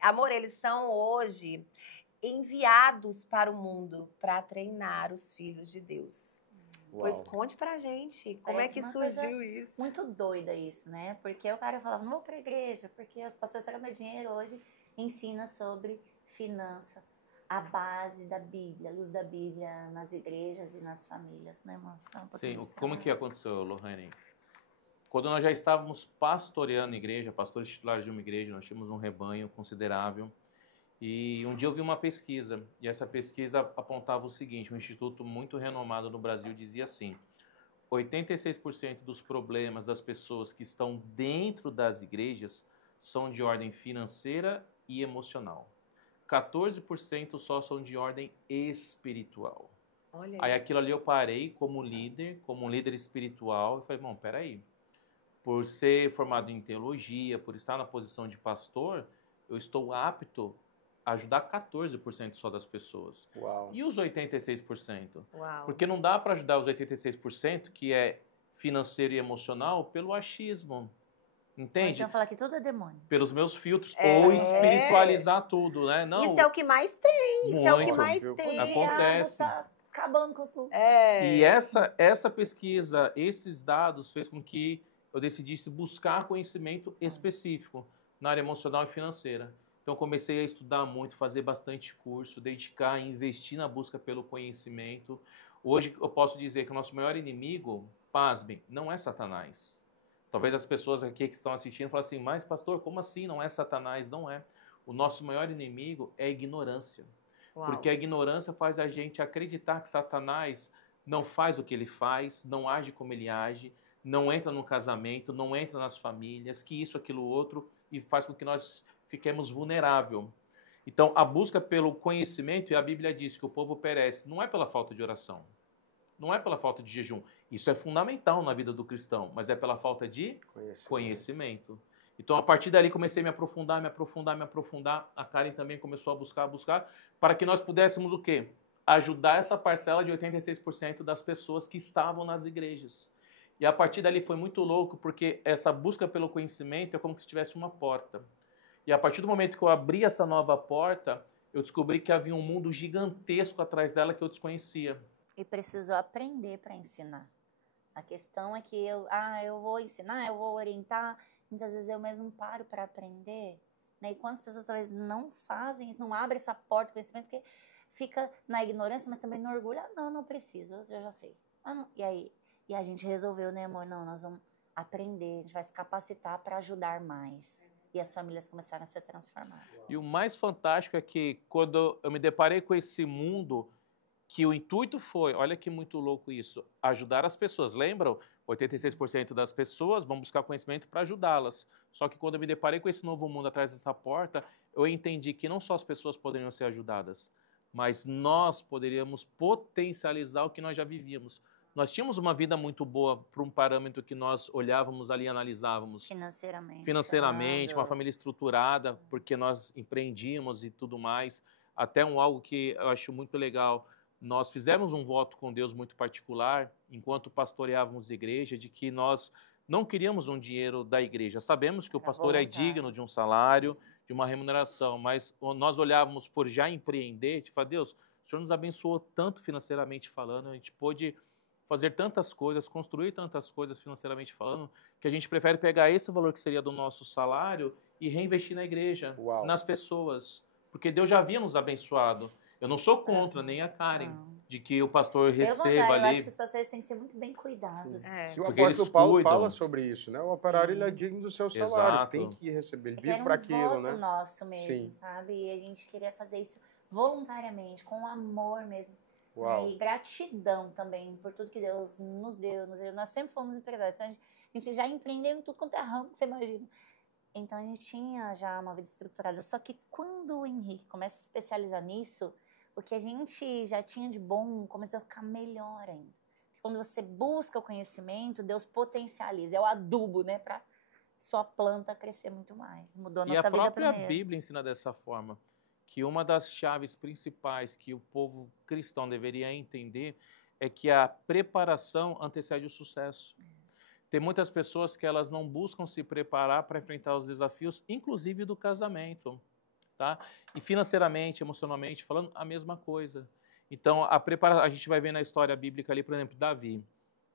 Amor, eles são hoje enviados para o mundo para treinar os filhos de Deus. Uau. Pois conte pra gente, como é Parece que uma surgiu coisa isso? Muito doida isso, né? Porque o cara falava, não vou pra igreja, porque os pastores pegam meu dinheiro. Hoje ensina sobre finança, a base da Bíblia, a luz da Bíblia nas igrejas e nas famílias, né, mano? Sim, como que aconteceu, Lohane? Quando nós já estávamos pastoreando igreja, pastores titulares de uma igreja, nós tínhamos um rebanho considerável. E um dia eu vi uma pesquisa, e essa pesquisa apontava o seguinte, um instituto muito renomado no Brasil dizia assim, 86% dos problemas das pessoas que estão dentro das igrejas são de ordem financeira e emocional. 14% só são de ordem espiritual. Olha Aí isso. aquilo ali eu parei como um líder espiritual, e falei, bom, peraí, por ser formado em teologia, por estar na posição de pastor, eu estou apto a ajudar 14% só das pessoas. Uau. E os 86%? Uau. Porque não dá para ajudar os 86%, que é financeiro e emocional, pelo achismo. Entende? Então falar que tudo é demônio. Pelos meus filtros. É. Ou espiritualizar tudo, né? Não, Isso é o que mais tem, isso é o que muito, mais viu? tem. O Acontece. diabo tá acabando com tudo. É. E essa pesquisa, esses dados, fez com que eu decidisse buscar conhecimento específico na área emocional e financeira. Então, comecei a estudar muito, fazer bastante curso, dedicar, investir na busca pelo conhecimento. Hoje, eu posso dizer que o nosso maior inimigo, pasmem, não é Satanás. Talvez as pessoas aqui que estão assistindo falem assim, mas pastor, como assim não é Satanás? Não é. O nosso maior inimigo é a ignorância. Uau. Porque a ignorância faz a gente acreditar que Satanás não faz o que ele faz, não age como ele age, não entra no casamento, não entra nas famílias, que isso, aquilo, outro, e faz com que nós fiquemos vulneráveis. Então, a busca pelo conhecimento, e a Bíblia diz que o povo perece, não é pela falta de oração, não é pela falta de jejum. Isso é fundamental na vida do cristão, mas é pela falta de conhecimento. Então, a partir dali, comecei a me aprofundar. A Karen também começou a buscar, para que nós pudéssemos o quê? Ajudar essa parcela de 86% das pessoas que estavam nas igrejas. E a partir dali foi muito louco, porque essa busca pelo conhecimento é como se tivesse uma porta. E a partir do momento que eu abri essa nova porta, eu descobri que havia um mundo gigantesco atrás dela que eu desconhecia. E precisou aprender para ensinar. A questão é que eu vou ensinar, eu vou orientar, muitas vezes eu mesmo paro para aprender. Né? E quantas pessoas talvez não fazem isso, não abrem essa porta do conhecimento, porque fica na ignorância, mas também no orgulho. Não preciso, eu já sei. E aí? E a gente resolveu, né, amor? Não, nós vamos aprender, a gente vai se capacitar para ajudar mais. E as famílias começaram a ser transformadas. E o mais fantástico é que quando eu me deparei com esse mundo, que o intuito foi, olha que muito louco isso, ajudar as pessoas. Lembram? 86% das pessoas vão buscar conhecimento para ajudá-las. Só que quando eu me deparei com esse novo mundo atrás dessa porta, eu entendi que não só as pessoas poderiam ser ajudadas, mas nós poderíamos potencializar o que nós já vivíamos. Nós tínhamos uma vida muito boa para um parâmetro que nós olhávamos ali e analisávamos. Financeiramente, uma família estruturada, porque nós empreendíamos e tudo mais. Até algo que eu acho muito legal, nós fizemos um voto com Deus muito particular, enquanto pastoreávamos a igreja, de que nós não queríamos um dinheiro da igreja. Sabemos que o pastor é digno de um salário, de uma remuneração, mas nós olhávamos por já empreender, tipo, Deus, o Senhor nos abençoou tanto financeiramente falando, a gente pôde fazer tantas coisas, construir tantas coisas financeiramente falando, que a gente prefere pegar esse valor que seria do nosso salário e reinvestir na igreja, nas pessoas, porque Deus já havia nos abençoado. Eu não sou contra, nem a Karen, de que o pastor receba ali. Eu acho que os pastores têm que ser muito bem cuidados. Se o apóstolo Paulo fala sobre isso, né? O operário ele é digno do seu salário, tem que receber, ele vive para aquilo, né? É um voto nosso mesmo, sabe? E a gente queria fazer isso voluntariamente, com amor mesmo. Né? E gratidão também por tudo que Deus nos deu. Nós sempre fomos empresários, então a gente já empreendeu em tudo quanto é ramo que você imagina. Então a gente tinha já uma vida estruturada. Só que quando o Henrique começa a se especializar nisso, o que a gente já tinha de bom começou a ficar melhor ainda. Quando você busca o conhecimento, Deus potencializa. É o adubo, né? Para sua planta crescer muito mais. Mudou a E a nossa vida própria primeiro. Bíblia ensina dessa forma, que uma das chaves principais que o povo cristão deveria entender é que a preparação antecede o sucesso. Tem muitas pessoas que elas não buscam se preparar para enfrentar os desafios, inclusive do casamento, tá? E financeiramente, emocionalmente, falando a mesma coisa. Então, a gente vai ver na história bíblica ali, por exemplo, Davi.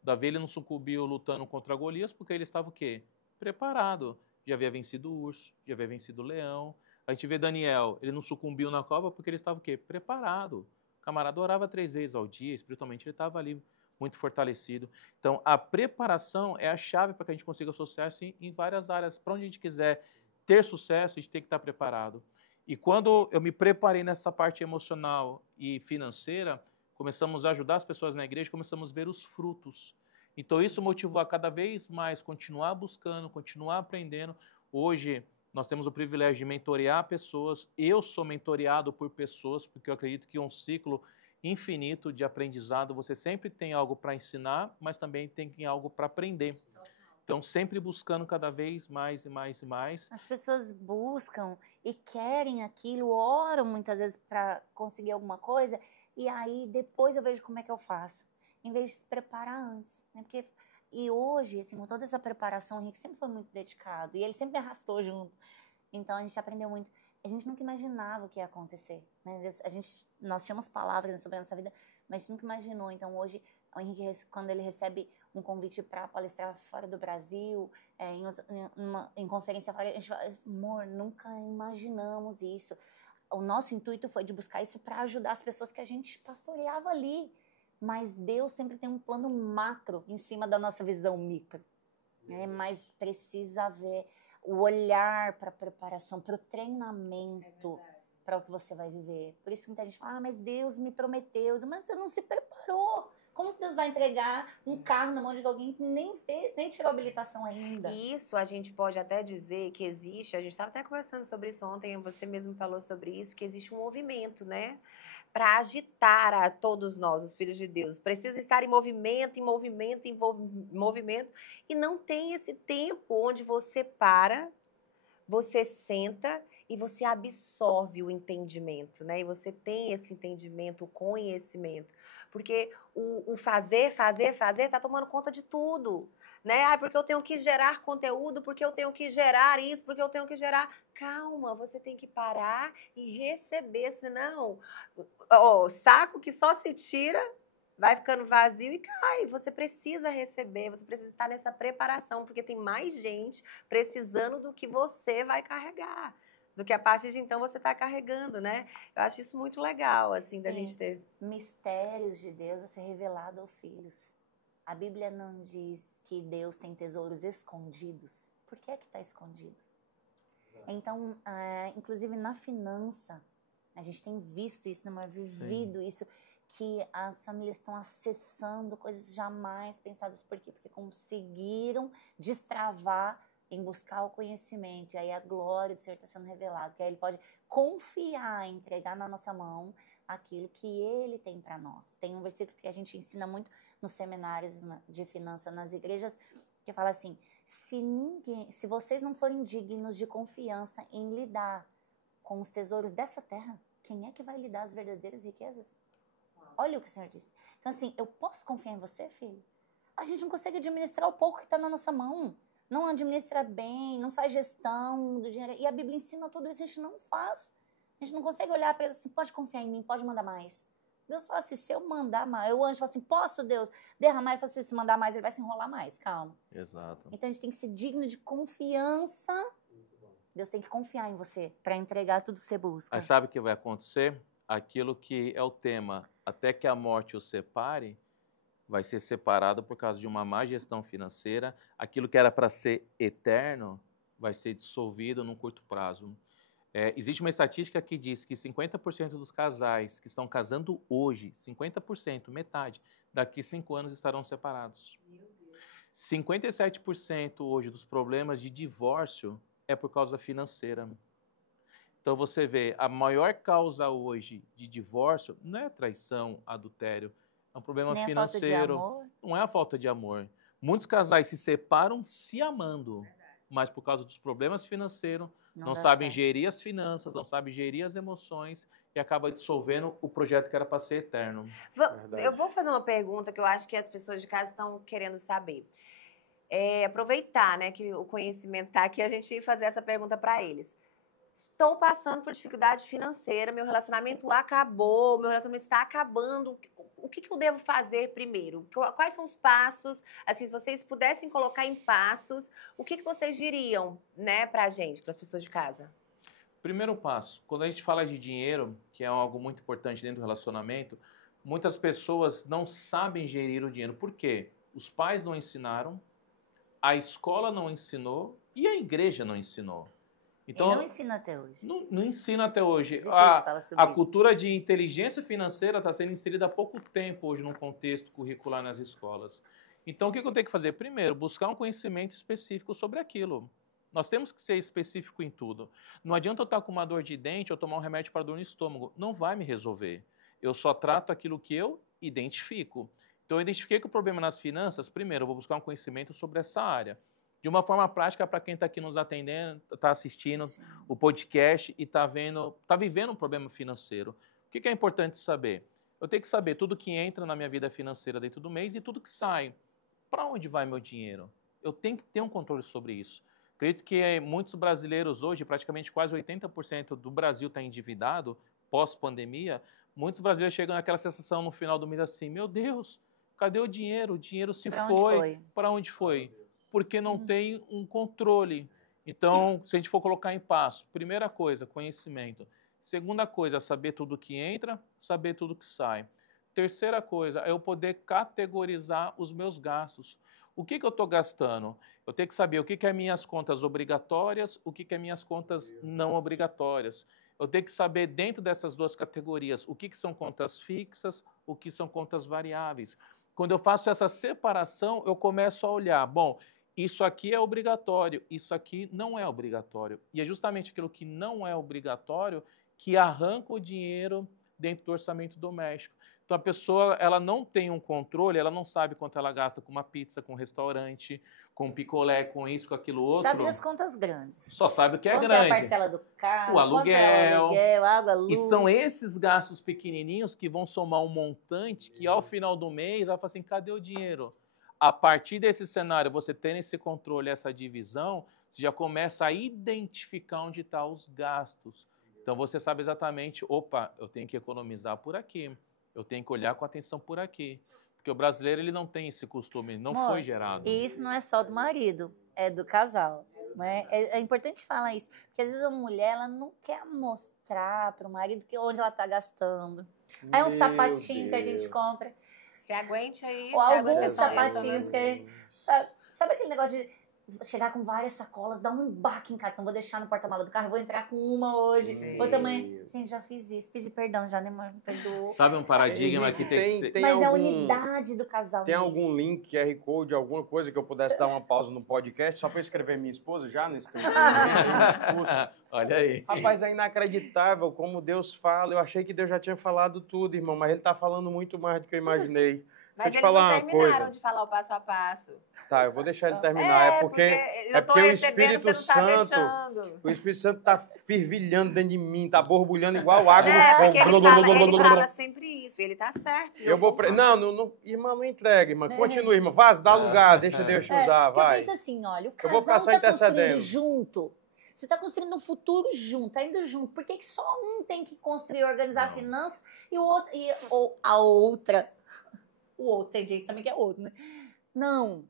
Davi, ele não sucumbiu lutando contra Golias porque ele estava o quê? Preparado. Já havia vencido o urso, já havia vencido o leão. A gente vê Daniel, ele não sucumbiu na cova porque ele estava o quê? Preparado. O camarada orava 3 vezes ao dia, espiritualmente ele estava ali muito fortalecido. Então, a preparação é a chave para que a gente consiga sucesso em várias áreas. Para onde a gente quiser ter sucesso, a gente tem que estar preparado. E quando eu me preparei nessa parte emocional e financeira, começamos a ajudar as pessoas na igreja, começamos a ver os frutos. Então, isso motivou a cada vez mais continuar buscando, continuar aprendendo. Hoje, nós temos o privilégio de mentorear pessoas. Eu sou mentoreado por pessoas, porque eu acredito que é um ciclo infinito de aprendizado. Você sempre tem algo para ensinar, mas também tem algo para aprender. Então, sempre buscando cada vez mais e mais e mais. As pessoas buscam e querem aquilo, oram muitas vezes para conseguir alguma coisa, e aí depois eu vejo como é que eu faço, em vez de se preparar antes, né? E hoje, assim, com toda essa preparação, o Henrique sempre foi muito dedicado, e ele sempre me arrastou junto. Então, a gente aprendeu muito. A gente nunca imaginava o que ia acontecer, né? Nós tínhamos palavras sobre a nossa vida, mas a gente nunca imaginou. Então, hoje, o Henrique, quando ele recebe um convite para palestrar fora do Brasil, em conferência fora, a gente fala, amor, nunca imaginamos isso. O nosso intuito foi de buscar isso para ajudar as pessoas que a gente pastoreava ali. Mas Deus sempre tem um plano macro em cima da nossa visão micro, né? Mas precisa haver o olhar para a preparação, para o treinamento, para o que você vai viver. Por isso que muita gente fala, mas Deus me prometeu, mas você não se preparou. Como que Deus vai entregar um carro na mão de alguém que nem tirou habilitação ainda? Isso a gente pode até dizer que existe, a gente estava até conversando sobre isso ontem, você mesmo falou sobre isso, que existe um movimento, né? Para agitar a todos nós, os filhos de Deus. Precisa estar em movimento, e não tem esse tempo onde você para, você senta e você absorve o entendimento, né? E você tem esse entendimento, o conhecimento. Porque o fazer está tomando conta de tudo, né? Ah, porque eu tenho que gerar conteúdo, porque eu tenho que gerar isso, porque eu tenho que gerar... Calma, você tem que parar e receber, senão o saco que só se tira vai ficando vazio e cai. Você precisa receber, você precisa estar nessa preparação, porque tem mais gente precisando do que você vai carregar, do que a partir de então você está carregando, né? Eu acho isso muito legal, assim, Sim. Da gente ter... Mistérios de Deus a ser revelado aos filhos. A Bíblia não diz que Deus tem tesouros escondidos. Por que está escondido? Então, inclusive na finança, a gente tem visto isso, vivido Sim. isso, que as famílias estão acessando coisas jamais pensadas. Por quê? Porque conseguiram destravar em buscar o conhecimento, e aí a glória do Senhor está sendo revelada, que aí Ele pode confiar, entregar na nossa mão aquilo que Ele tem para nós. Tem um versículo que a gente ensina muito nos seminários de finanças nas igrejas, que fala assim, se vocês não forem dignos de confiança em lidar com os tesouros dessa terra, quem é que vai lhe dar as verdadeiras riquezas? Olha o que o Senhor disse. Então assim, eu posso confiar em você, filho? A gente não consegue administrar o pouco que está na nossa mão. Não administra bem, não faz gestão do dinheiro. E a Bíblia ensina tudo isso, a gente não faz. A gente não consegue olhar para ele assim, pode confiar em mim, pode mandar mais. Deus fala assim, se eu mandar mais, o anjo fala assim, posso, Deus, derramar? Ele fala assim, se mandar mais, ele vai se enrolar mais, calma. Exato. Então a gente tem que ser digno de confiança. Deus tem que confiar em você para entregar tudo que você busca. Mas sabe o que vai acontecer? Aquilo que é o tema, até que a morte o separe, vai ser separado por causa de uma má gestão financeira. Aquilo que era para ser eterno vai ser dissolvido num curto prazo. Existe uma estatística que diz que 50% dos casais que estão casando hoje, 50%, metade, daqui 5 anos estarão separados. 57% hoje dos problemas de divórcio é por causa financeira. Então você vê, a maior causa hoje de divórcio não é traição, adultério, é um problema Nem financeiro. a falta de amor. Não é a falta de amor. Muitos casais se separam se amando. mas por causa dos problemas financeiros, não dá sabem certo. gerir as finanças, não sabem gerir as emoções e acaba dissolvendo o projeto que era para ser eterno. Verdade. Eu vou fazer uma pergunta que eu acho que as pessoas de casa estão querendo saber. Aproveitar, né, que o conhecimento está aqui, a gente fazer essa pergunta para eles. Estou passando por dificuldade financeira, meu relacionamento acabou, meu relacionamento está acabando. O que eu devo fazer primeiro? Quais são os passos? Assim, se vocês pudessem colocar em passos, o que vocês diriam, né, pra gente, para as pessoas de casa? Primeiro passo, quando a gente fala de dinheiro, que é algo muito importante dentro do relacionamento, muitas pessoas não sabem gerir o dinheiro. Por quê? Os pais não ensinaram, a escola não ensinou e a igreja não ensinou. Então, E não ensina até hoje. Não ensina até hoje. Difícil falar sobre A isso. cultura de inteligência financeira está sendo inserida há pouco tempo hoje no contexto curricular nas escolas. Então, o que eu tenho que fazer? Primeiro, buscar um conhecimento específico sobre aquilo. Nós temos que ser específico em tudo. Não adianta eu estar com uma dor de dente ou tomar um remédio para dor no estômago. Não vai me resolver. Eu só trato aquilo que eu identifico. Então, eu identifiquei que o problema nas finanças, primeiro, eu vou buscar um conhecimento sobre essa área. De uma forma prática, para quem está aqui nos atendendo, está assistindo o podcast e está vivendo um problema financeiro. O que é importante saber? Eu tenho que saber tudo que entra na minha vida financeira dentro do mês e tudo que sai. Para onde vai meu dinheiro? Eu tenho que ter um controle sobre isso. Acredito que muitos brasileiros hoje, praticamente quase 80% do Brasil está endividado, pós-pandemia. Muitos brasileiros chegam naquela sensação no final do mês assim, meu Deus, cadê o dinheiro? O dinheiro se foi. Para onde foi? Porque não tem um controle. Então, se a gente for colocar em passo, primeira coisa, conhecimento. Segunda coisa, saber tudo que entra, saber tudo que sai. Terceira coisa, é eu poder categorizar os meus gastos. O que eu estou gastando? Eu tenho que saber o que é minhas contas obrigatórias, o que é minhas contas não obrigatórias. Eu tenho que saber, dentro dessas duas categorias, o que são contas fixas, o que são contas variáveis. Quando eu faço essa separação, eu começo a olhar, bom, isso aqui é obrigatório, isso aqui não é obrigatório. E é justamente aquilo que não é obrigatório que arranca o dinheiro dentro do orçamento doméstico. Então, a pessoa ela não tem um controle, ela não sabe quanto ela gasta com uma pizza, com um restaurante, com um picolé, com isso, com aquilo outro. Sabe as contas grandes. Só sabe o que é quanto grande. É a parcela do carro, o aluguel, água, luz. E são esses gastos pequenininhos que vão somar um montante que, ao final do mês, vai falar assim, cadê o dinheiro? A partir desse cenário, você tendo esse controle, essa divisão, você já começa a identificar onde estão os gastos. Então, você sabe exatamente, opa, eu tenho que economizar por aqui, eu tenho que olhar com atenção por aqui. Porque o brasileiro ele não tem esse costume, não foi gerado. E isso não é só do marido, é do casal. Né? É importante falar isso, porque às vezes a mulher ela não quer mostrar para o marido onde ela está gastando. Aí um sapatinho que a gente compra. Se aguente aí. Ou alguns sapatinhos que a gente... Sabe aquele negócio de chegar com várias sacolas, dar um embarque em casa. Então, vou deixar no porta-mala do carro, vou entrar com uma hoje, outra amanhã. Gente, já fiz isso, pedi perdão, já nem me perdoou. Sabe um paradigma que tem que ser... Mas é a unidade do casal. Tem algum link, QR Code, alguma coisa que eu pudesse dar uma pausa no podcast só para escrever minha esposa já nesse tempo? Olha aí. Rapaz, é inacreditável como Deus fala. Eu achei que Deus já tinha falado tudo, irmão, mas ele tá falando muito mais do que eu imaginei. Mas deixa eu te falar uma coisa. Terminaram de falar o passo a passo. Tá, eu vou deixar ele terminar. É porque o Espírito Santo, o Espírito Santo tá fervilhando dentro de mim, tá borbulhando igual água no fogo. Ele fala sempre isso, e ele tá certo. Eu vou não, irmã, não entrega, irmã. Continua, irmã. Vaz, dá lugar, deixa Deus te usar, vai. Eu penso assim, olha, o eu vou ficar só casal tá construindo intercedendo junto. Você está construindo um futuro junto, tá indo junto. Por que só um tem que construir, organizar a finança e o outro, ou a outra? O outro, tem gente também que é outro, né? Não.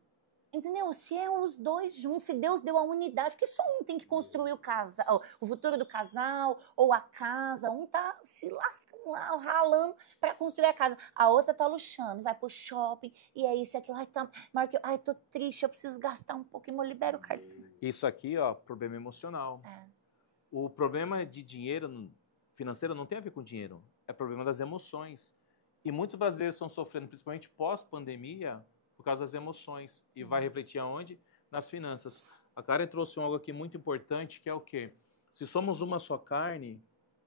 Entendeu? Se é os dois juntos, se Deus deu a unidade, porque só um tem que construir o casal, o futuro do casal, ou a casa. Um tá se lascando lá, ralando para construir a casa. A outra tá luxando, vai pro shopping, e é isso e aquilo. Ai, tô triste, eu preciso gastar um pouquinho, eu libero o cartão. Isso aqui, ó, problema emocional. O problema de dinheiro financeiro não tem a ver com dinheiro, é problema das emoções. E muitos brasileiros estão sofrendo, principalmente pós-pandemia, por causa das emoções. E vai refletir aonde? Nas finanças. A Karen trouxe algo aqui muito importante, que é o quê? Se somos uma só carne,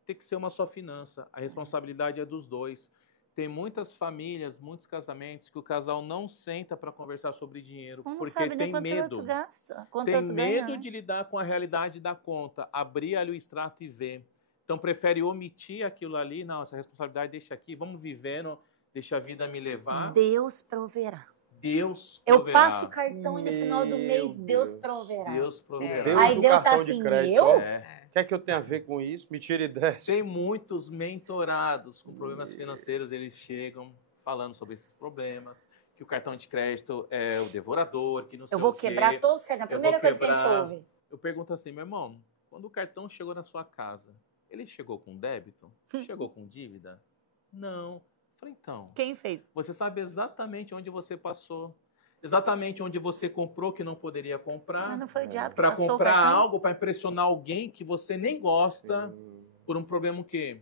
tem que ser uma só finança. A responsabilidade é dos dois. Tem muitas famílias, muitos casamentos que o casal não senta para conversar sobre dinheiro Não porque sabe nem tem quanto medo. tu gasta, quanto Tem tu medo ganha, de lidar com a realidade da conta, abrir ali o extrato e ver. Então prefere omitir aquilo ali, não, essa responsabilidade deixa aqui, vamos vivendo, deixa a vida me levar. Deus proverá. Deus Eu proverá. passo o cartão e no final do mês Meu Deus Deus. proverá. Deus proverá. Deus Aí do Deus tá cartão de assim, crédito, meu? ó. É. O que é que eu tenho a ver com isso? Me tire dessa. Tem muitos mentorados com problemas financeiros, eles chegam falando sobre esses problemas, que o cartão de crédito é o devorador, que não sei Eu vou o quê. quebrar todos os cartões. A Eu primeira vou coisa que a gente quebrar. ouve. Eu pergunto assim, meu irmão, quando o cartão chegou na sua casa, ele chegou com débito? Chegou com dívida? Não. Eu falei, então, Quem fez? você sabe exatamente onde você passou, exatamente onde você comprou que não poderia Mas comprar, não foi o diabo que para passou o comprar cartão? algo, para impressionar alguém que você nem gosta, Sim. por um problema o quê?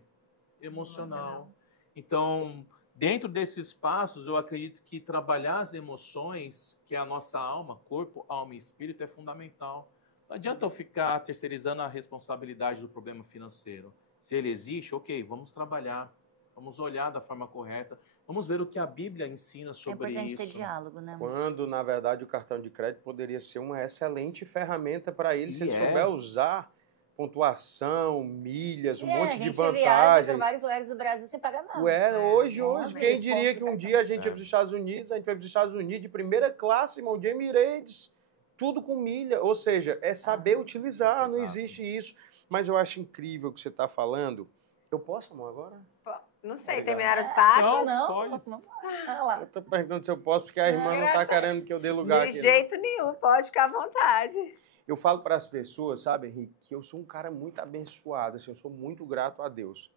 Emocional. Então, dentro desses passos, eu acredito que trabalhar as emoções, que é a nossa alma, corpo, alma e espírito, é fundamental. Não adianta eu ficar terceirizando a responsabilidade do problema financeiro. Se ele existe, ok, vamos trabalhar, vamos olhar da forma correta, vamos ver o que a Bíblia ensina É sobre importante isso. ter diálogo, né? Quando, na verdade, o cartão de crédito poderia ser uma excelente ferramenta para ele, se E ele é. souber usar pontuação, milhas, um É, monte a de gente viaja para vantagens. vários lugares do Brasil sem pagar nada. Ué, hoje, Nossa, quem eles diria compram que um cartão. dia a gente ia É. para os Estados Unidos, a gente vai para os Estados Unidos de primeira classe, irmão, de Emirates, tudo com milha. Ou seja, é saber utilizar, não Exato. existe isso. Mas eu acho incrível o que você está falando. Eu posso, amor, agora? Não sei, Obrigado. terminaram os passos? Não, Não, pode. não. Olha lá. Eu estou perguntando se eu posso, porque a irmã não está Engraçado. querendo que eu dê lugar De aqui. não. jeito nenhum, pode ficar à vontade. Eu falo para as pessoas, sabe, Henrique, que eu sou um cara muito abençoado, assim, eu sou muito grato a Deus.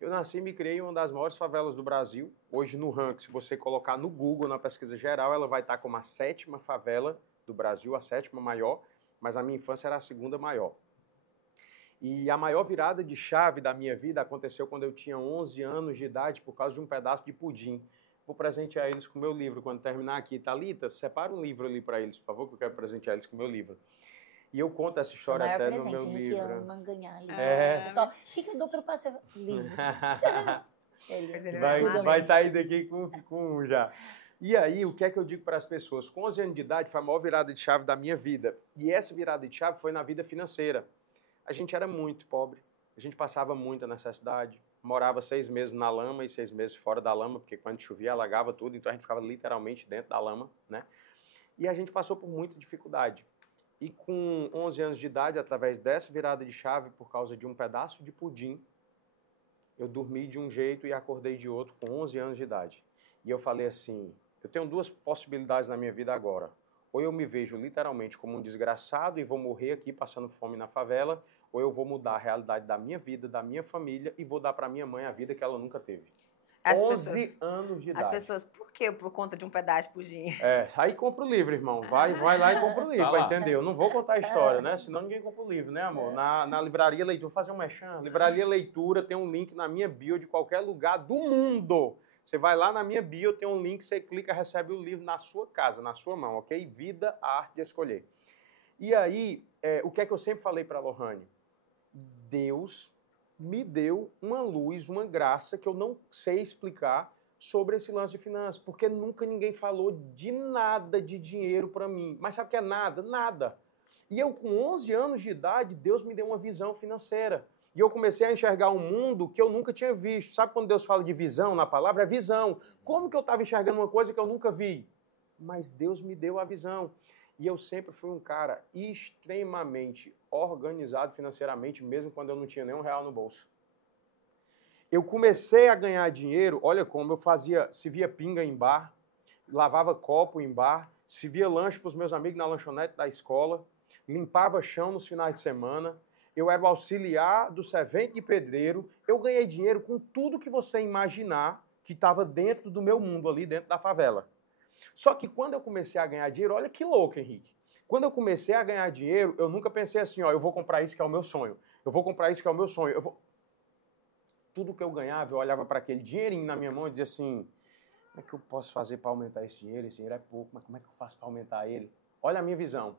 Eu nasci e me criei em uma das maiores favelas do Brasil. Hoje, no ranking, se você colocar no Google, na pesquisa geral, ela vai estar como a 7ª favela do Brasil, a 7ª maior, mas a minha infância era a 2ª maior. E a maior virada de chave da minha vida aconteceu quando eu tinha 11 anos de idade, por causa de um pedaço de pudim. Vou presentear eles com o meu livro quando terminar aqui. Thalita, separa um livro ali para eles, por favor, que eu quero presentear eles com o meu livro. E eu conto essa O história maior até no presente, meu Henrique livro. ama ganhar livro. É. Pessoal, o que eu dou para o passeio? Livro. Ele Mas ele vai, Estuda vai mesmo. sair daqui com um já. E aí, o que é que eu digo para as pessoas? Com 11 anos de idade, foi a maior virada de chave da minha vida. E essa virada de chave foi na vida financeira. A gente era muito pobre, a gente passava muita necessidade, morava 6 meses na lama e 6 meses fora da lama, porque quando chovia alagava tudo, então a gente ficava literalmente dentro da lama, né? E a gente passou por muita dificuldade. E com 11 anos de idade, através dessa virada de chave, por causa de um pedaço de pudim, eu dormi de um jeito e acordei de outro com 11 anos de idade. E eu falei assim, eu tenho 2 possibilidades na minha vida agora. Ou eu me vejo literalmente como um desgraçado e vou morrer aqui passando fome na favela, ou eu vou mudar a realidade da minha vida, da minha família e vou dar para minha mãe a vida que ela nunca teve. As 11 anos de idade. As pessoas, por quê? Por conta de um pedaço de pudim. É, aí compra o livro, irmão. Vai lá e compra o livro, Tá vai lá. entender. Eu não vou contar a história, né? Senão ninguém compra o livro, né, amor? Na Livraria Leitura, vou fazer um merchan. Livraria Leitura tem um link na minha bio de qualquer lugar do mundo. Você vai lá na minha bio, tem um link, você clica, recebe o livro na sua casa, na sua mão, ok? Vida, a arte de escolher. E aí, o que é que eu sempre falei para a Lohane? Deus me deu uma luz, uma graça que eu não sei explicar sobre esse lance de finanças, porque nunca ninguém falou de nada de dinheiro para mim. Mas sabe o que é nada? Nada. E eu, com 11 anos de idade, Deus me deu uma visão financeira. E eu comecei a enxergar um mundo que eu nunca tinha visto. Sabe quando Deus fala de visão na palavra? É visão. Como que eu estava enxergando uma coisa que eu nunca vi? Mas Deus me deu a visão. E eu sempre fui um cara extremamente organizado financeiramente, mesmo quando eu não tinha nem R$1 no bolso. Eu comecei a ganhar dinheiro, olha como eu fazia, se via pinga em bar, lavava copo em bar, se via lanche para os meus amigos na lanchonete da escola, limpava chão nos finais de semana, eu era o auxiliar do servente de pedreiro, eu ganhei dinheiro com tudo que você imaginar que estava dentro do meu mundo ali, dentro da favela. Só que quando eu comecei a ganhar dinheiro, olha que louco, Henrique. Quando eu comecei a ganhar dinheiro, eu nunca pensei assim, ó, eu vou comprar isso que é o meu sonho, eu vou comprar isso que é o meu sonho, Tudo que eu ganhava, eu olhava para aquele dinheirinho na minha mão e dizia assim, como é que eu posso fazer para aumentar esse dinheiro? Esse dinheiro é pouco, mas como é que eu faço para aumentar ele? Olha a minha visão.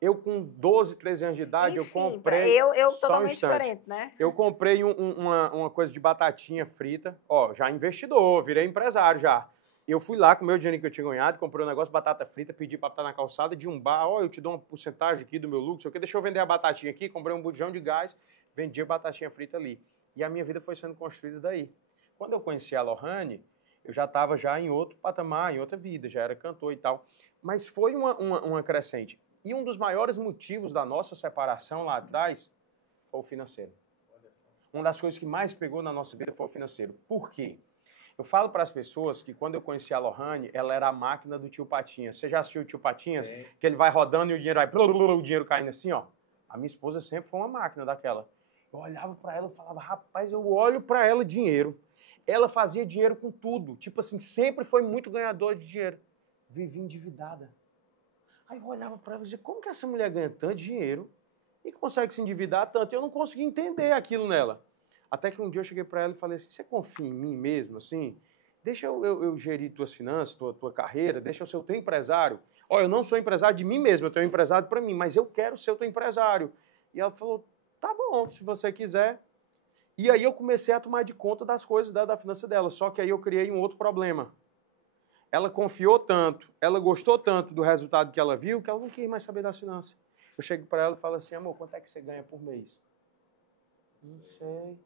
Eu com 12, 13 anos de idade, Enfim, eu comprei... eu só um totalmente instante. diferente, né? Eu comprei uma coisa de batatinha frita. Ó, já investidor, virei empresário já. Eu fui lá com o meu dinheiro que eu tinha ganhado, comprei um negócio de batata frita, pedi pra estar na calçada de um bar. Ó, eu te dou uma porcentagem aqui do meu lucro, sei o quê. Deixa eu vender a batatinha aqui. Comprei um botijão de gás, vendi a batatinha frita ali. E a minha vida foi sendo construída daí. Quando eu conheci a Lohane, eu já estava já em outro patamar, em outra vida, já era cantor e tal. Mas foi uma crescente. E um dos maiores motivos da nossa separação lá atrás foi o financeiro. Uma das coisas que mais pegou na nossa vida foi o financeiro. Por quê? Eu falo para as pessoas que quando eu conheci a Lohane, ela era a máquina do tio Patinhas. Você já assistiu o tio Patinhas? Sim. Que ele vai rodando e o dinheiro vai... o dinheiro caindo assim, ó. A minha esposa sempre foi uma máquina daquela. Eu olhava para ela e falava, rapaz, eu olho para ela dinheiro. Ela fazia dinheiro com tudo. Tipo assim, sempre foi muito ganhadora de dinheiro. Vivia endividada. Aí eu olhava para ela e dizia, como que essa mulher ganha tanto dinheiro e consegue se endividar tanto? Eu não conseguia entender aquilo nela. Até que um dia eu cheguei para ela e falei assim, você confia em mim mesmo, assim? Deixa eu gerir tuas finanças, tua carreira, deixa eu ser o teu empresário. Ó, eu não sou empresário de mim mesmo, eu tenho um empresário para mim, mas eu quero ser o teu empresário. E ela falou, tá bom, se você quiser. E aí eu comecei a tomar de conta das coisas da finança dela, só que aí eu criei um outro problema. Ela confiou tanto, ela gostou tanto do resultado que ela viu, que ela não quis mais saber das finanças. Eu chego para ela e falo assim, amor, quanto é que você ganha por mês? Não sei.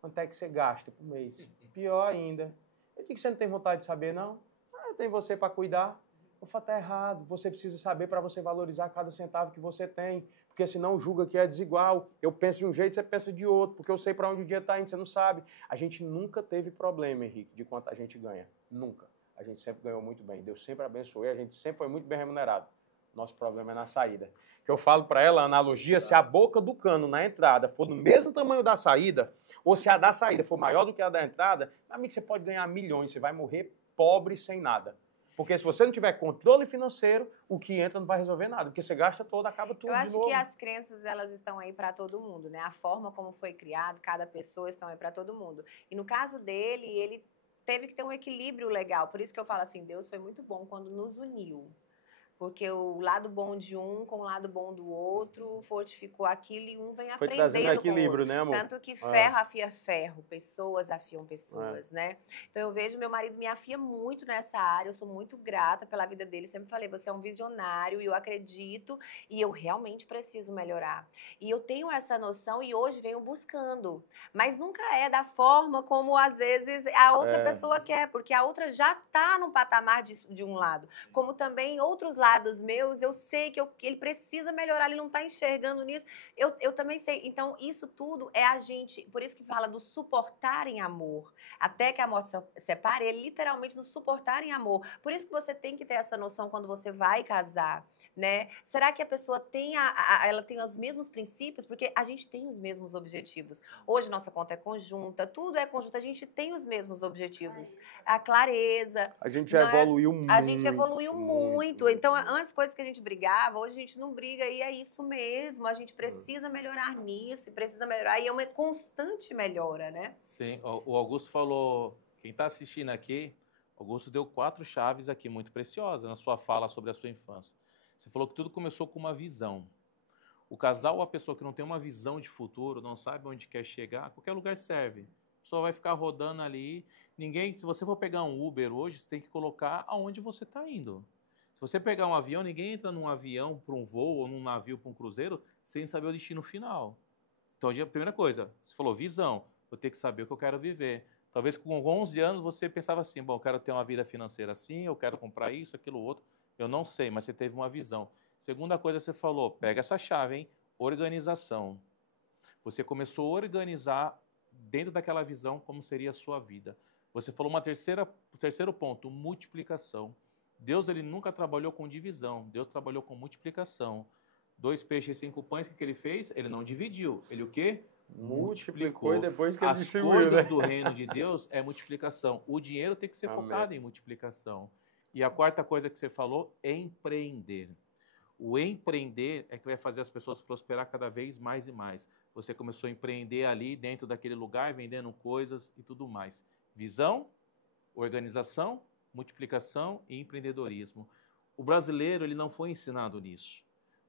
Quanto é que você gasta por mês? Pior ainda. Eu digo que você não tem vontade de saber, não? Ah, eu tenho você para cuidar. Eu falo, tá errado. Você precisa saber para você valorizar cada centavo que você tem. Porque senão julga que é desigual. Eu penso de um jeito, você pensa de outro. Porque eu sei para onde o dinheiro está indo, você não sabe. A gente nunca teve problema, Henrique, de quanto a gente ganha. Nunca. A gente sempre ganhou muito bem. Deus sempre abençoou e a gente sempre foi muito bem remunerado. Nosso problema é na saída. Que eu falo para ela, a analogia, se a boca do cano na entrada for do mesmo tamanho da saída, ou se a da saída for maior do que a da entrada, amigo, você pode ganhar milhões, você vai morrer pobre sem nada. Porque se você não tiver controle financeiro, o que entra não vai resolver nada. Porque você gasta todo, acaba tudo de novo. Eu acho que as crenças, elas estão aí para todo mundo, né? A forma como foi criado, cada pessoa estão aí para todo mundo. E no caso dele, ele teve que ter um equilíbrio legal. Por isso que eu falo assim, Deus foi muito bom quando nos uniu. Porque o lado bom de um com o lado bom do outro fortificou aquilo e um vem aprendendo. Foi trazendo equilíbrio, né, amor? Tanto que ferro afia ferro, pessoas afiam pessoas, né? Então eu vejo meu marido me afia muito nessa área, eu sou muito grata pela vida dele. Sempre falei, você é um visionário e eu acredito e eu realmente preciso melhorar. E eu tenho essa noção e hoje venho buscando. Mas nunca é da forma como às vezes a outra pessoa quer, porque a outra já está no patamar de um lado. Como também outros lados meus, eu sei que ele precisa melhorar, ele não está enxergando nisso, eu também sei. Então, isso tudo é a gente, por isso que fala do suportar em amor. Até que a morte separe, é literalmente no suportar em amor. Por isso que você tem que ter essa noção quando você vai casar, né? Será que a pessoa tem, ela tem os mesmos princípios? Porque a gente tem os mesmos objetivos. Hoje, nossa conta é conjunta, tudo é conjunto, a gente tem os mesmos objetivos. A clareza. A gente já evoluiu muito. A gente evoluiu muito. Então, antes, coisas que a gente brigava, hoje a gente não briga e é isso mesmo. A gente precisa melhorar nisso, precisa melhorar. E é uma constante melhora, né? Sim, o Augusto falou, quem está assistindo aqui, Augusto deu 4 chaves aqui muito preciosas na sua fala sobre a sua infância. Você falou que tudo começou com uma visão. O casal ou a pessoa que não tem uma visão de futuro, não sabe onde quer chegar, qualquer lugar serve. A pessoa vai ficar rodando ali. Se você for pegar um Uber hoje, você tem que colocar aonde você está indo. Se você pegar um avião, ninguém entra num avião para um voo ou num navio para um cruzeiro sem saber o destino final. Então, a primeira coisa, você falou visão, vou ter que saber o que eu quero viver. Talvez com 11 anos você pensava assim, bom, eu quero ter uma vida financeira assim, eu quero comprar isso, aquilo, outro. Eu não sei, mas você teve uma visão. Segunda coisa, você falou, pega essa chave, hein? Organização. Você começou a organizar dentro daquela visão como seria a sua vida. Você falou terceiro ponto, multiplicação. Deus, ele nunca trabalhou com divisão. Deus trabalhou com multiplicação. 2 peixes e 5 pães, o que ele fez? Ele não dividiu. Ele o quê? Multiplicou e depois que ele distribuiu, As coisas né? do reino de Deus é multiplicação. O dinheiro tem que ser focado em multiplicação. E a quarta coisa que você falou, empreender. O empreender é que vai fazer as pessoas prosperar cada vez mais e mais. Você começou a empreender ali dentro daquele lugar, vendendo coisas e tudo mais. Visão, organização, multiplicação e empreendedorismo. O brasileiro, ele não foi ensinado nisso.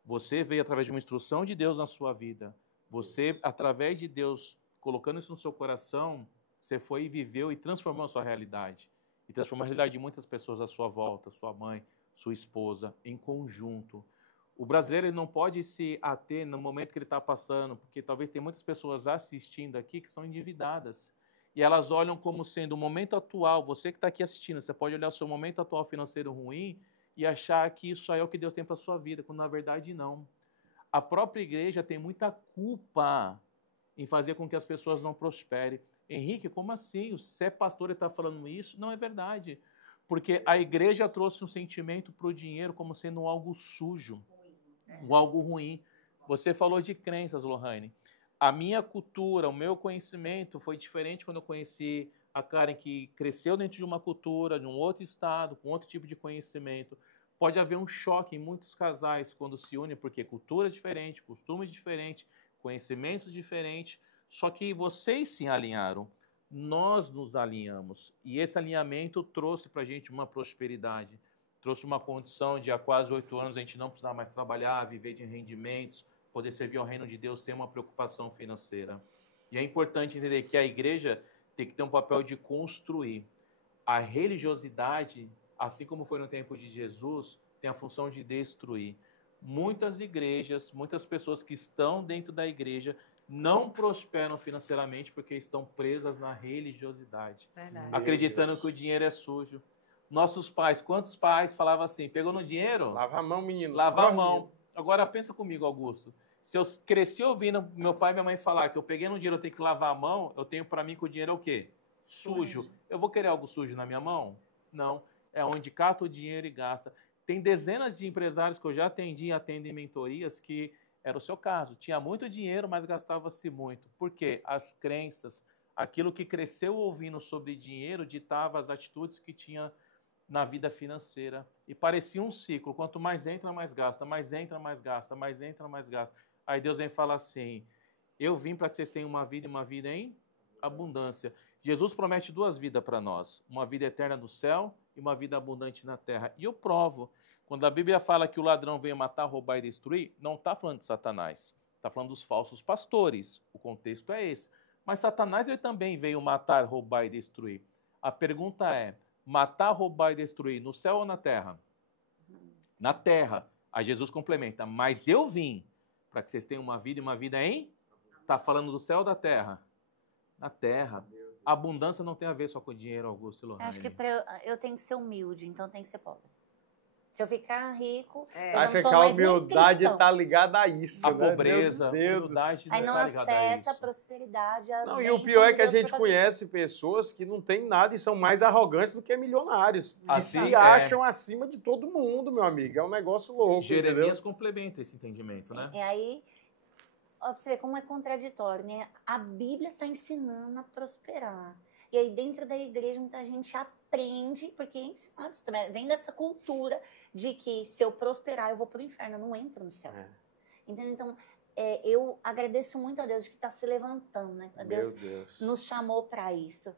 Você veio através de uma instrução de Deus na sua vida. Você, através de Deus, colocando isso no seu coração, você foi e viveu e transformou a sua realidade. E transformou a realidade de muitas pessoas à sua volta, sua mãe, sua esposa, em conjunto. O brasileiro ele não pode se ater no momento que ele está passando, porque talvez tem muitas pessoas assistindo aqui que são endividadas. E elas olham como sendo o momento atual, você que está aqui assistindo, você pode olhar o seu momento atual financeiro ruim e achar que isso aí é o que Deus tem para a sua vida, quando na verdade não. A própria igreja tem muita culpa em fazer com que as pessoas não prosperem. Henrique, como assim? Você é pastor e está falando isso? Não é verdade. Porque a igreja trouxe um sentimento para o dinheiro como sendo algo sujo, algo ruim. Você falou de crenças, Lohane. A minha cultura, o meu conhecimento foi diferente quando eu conheci a Karen, que cresceu dentro de uma cultura, de um outro estado, com outro tipo de conhecimento. Pode haver um choque em muitos casais quando se unem, porque culturas diferentes, costumes diferentes, conhecimentos diferentes, só que vocês se alinharam, nós nos alinhamos, e esse alinhamento trouxe para a gente uma prosperidade, trouxe uma condição de há quase 8 anos a gente não precisar mais trabalhar, viver de rendimentos, poder servir ao reino de Deus sem uma preocupação financeira. E é importante entender que a igreja tem que ter um papel de construir. A religiosidade, assim como foi no tempo de Jesus, tem a função de destruir. Muitas igrejas, muitas pessoas que estão dentro da igreja não prosperam financeiramente porque estão presas na religiosidade. Verdade. Acreditando que o dinheiro é sujo. Nossos pais, quantos pais falavam assim, pegou no dinheiro? Lava a mão, menino. Lava a mão. Agora pensa comigo, Augusto. Se eu cresci ouvindo meu pai e minha mãe falar que eu peguei no dinheiro, eu tenho que lavar a mão, eu tenho para mim que o dinheiro é o quê? Sujo. Eu vou querer algo sujo na minha mão? Não. É onde cata o dinheiro e gasta. Tem dezenas de empresários que eu já atendi e atendo em mentorias que era o seu caso. Tinha muito dinheiro, mas gastava-se muito. Por quê? As crenças, aquilo que cresceu ouvindo sobre dinheiro, ditava as atitudes que tinha na vida financeira. E parecia um ciclo. Quanto mais entra, mais gasta. Mais entra, mais gasta. Mais entra, mais gasta. Aí Deus vem falar assim, eu vim para que vocês tenham uma vida em abundância. Jesus promete 2 vidas para nós. Uma vida eterna no céu e uma vida abundante na terra. E eu provo. Quando a Bíblia fala que o ladrão veio matar, roubar e destruir, não está falando de Satanás. Está falando dos falsos pastores. O contexto é esse. Mas Satanás ele também veio matar, roubar e destruir. A pergunta é, matar, roubar e destruir no céu ou na terra? Na terra. Aí Jesus complementa, mas eu vim para que vocês tenham uma vida e uma vida em... Está falando do céu ou da terra? Na terra. A abundância não tem a ver só com dinheiro, Augusto e Lohane. Acho que eu tenho que ser humilde, então tem que ser pobre. Se eu ficar rico, eu já Acho não que sou a mais nem humildade cristão. está ligada a isso, A né? pobreza, Meu Deus a humildade do Aí céu. não tá ligado a acessa a isso. prosperidade, a Não, e o bênção pior é de que a Deus gente por causa disso. conhece pessoas que não têm nada e são mais arrogantes do que milionários. Que Assim se é. acham acima de todo mundo, meu amigo. É um negócio louco. Jeremias complementa esse entendimento, né? E aí, ó, pra você ver como é contraditório, né? A Bíblia está ensinando a prosperar. E aí, dentro da igreja, muita gente aprende, porque é ensinado isso também. Vem dessa cultura de que se eu prosperar, eu vou para o inferno, eu não entro no céu. É. Entendeu? Então, eu agradeço muito a Deus de que está se levantando, né? Deus Meu Deus. nos chamou para isso.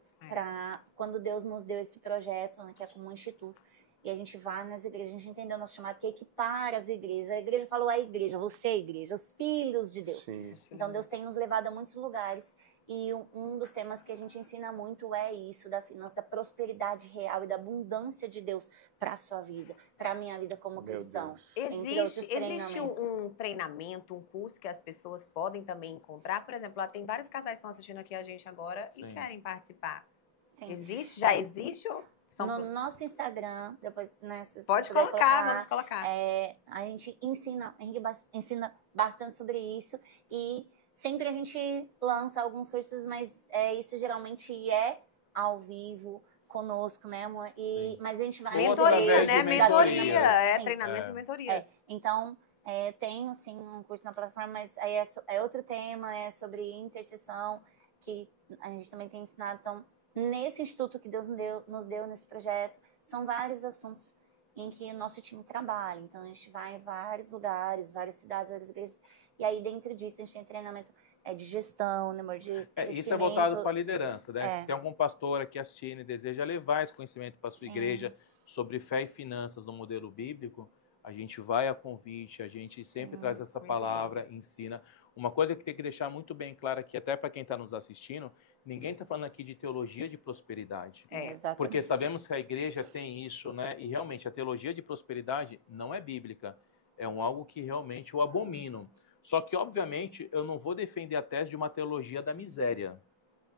Quando Deus nos deu esse projeto, né, que é como um instituto, e a gente vai nas igrejas, a gente entendeu o nosso chamado, que equipara as igrejas. A igreja falou a igreja, você é a igreja, os filhos de Deus. Sim, sim. Então, Deus tem nos levado a muitos lugares. E um dos temas que a gente ensina muito é isso, da finança, da prosperidade real e da abundância de Deus para a sua vida, para a minha vida como Meu cristão. Deus. Entre outros Existe treinamentos. um treinamento, um curso que as pessoas podem também encontrar? Por exemplo, lá tem vários casais que estão assistindo aqui a gente agora e Sim. querem participar. Sim. Existe? Já existe? Ou são... No nosso Instagram, depois, né, se Pode puder colocar, vamos colocar. a gente ensina bastante sobre isso e sempre a gente lança alguns cursos, mas isso geralmente é ao vivo conosco, né, amor? Mas a gente vai... Mentoria, através de né? mentorias. Mentoria, Sim. treinamentos e mentorias. Então, tenho sim um curso na plataforma, mas aí é outro tema, é sobre intercessão, que a gente também tem ensinado. Então, nesse instituto que Deus nos deu nesse projeto, são vários assuntos em que o nosso time trabalha. Então, a gente vai em vários lugares, várias cidades, várias igrejas, e aí dentro disso a gente tem treinamento de gestão, né, amor, de Isso é crescimento. voltado para a liderança, né? É. Se tem algum pastor aqui assistindo e deseja levar esse conhecimento para a sua Sim. igreja sobre fé e finanças no modelo bíblico, A gente vai a convite, a gente sempre traz essa muito palavra, ensina. Uma coisa que tem que deixar muito bem clara aqui, até para quem está nos assistindo, ninguém está falando aqui de teologia de prosperidade. Exatamente. Porque sabemos que a igreja tem isso, né? E realmente a teologia de prosperidade não é bíblica. É algo que realmente eu abomino. Só que, obviamente, eu não vou defender a tese de uma teologia da miséria.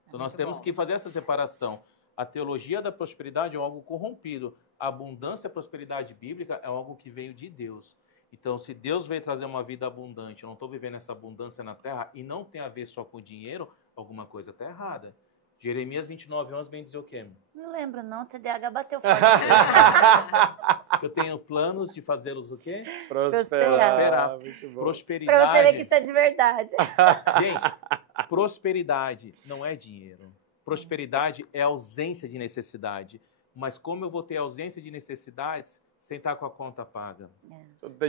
Então, nós temos que fazer essa separação. A teologia da prosperidade é algo corrompido. A abundância e a prosperidade bíblica é algo que veio de Deus. Então, se Deus veio trazer uma vida abundante, eu não estou vivendo essa abundância na terra e não tem a ver só com dinheiro, alguma coisa está errada. Jeremias 29:11 vem dizer o quê? Não lembro, não. O TDAH bateu forte. Eu tenho planos de fazê-los o quê? Prosperar. Muito bom. Prosperidade. Pra você ver que isso é de verdade. Gente, prosperidade não é dinheiro. Prosperidade é ausência de necessidade. Mas como eu vou ter ausência de necessidades sem estar com a conta paga?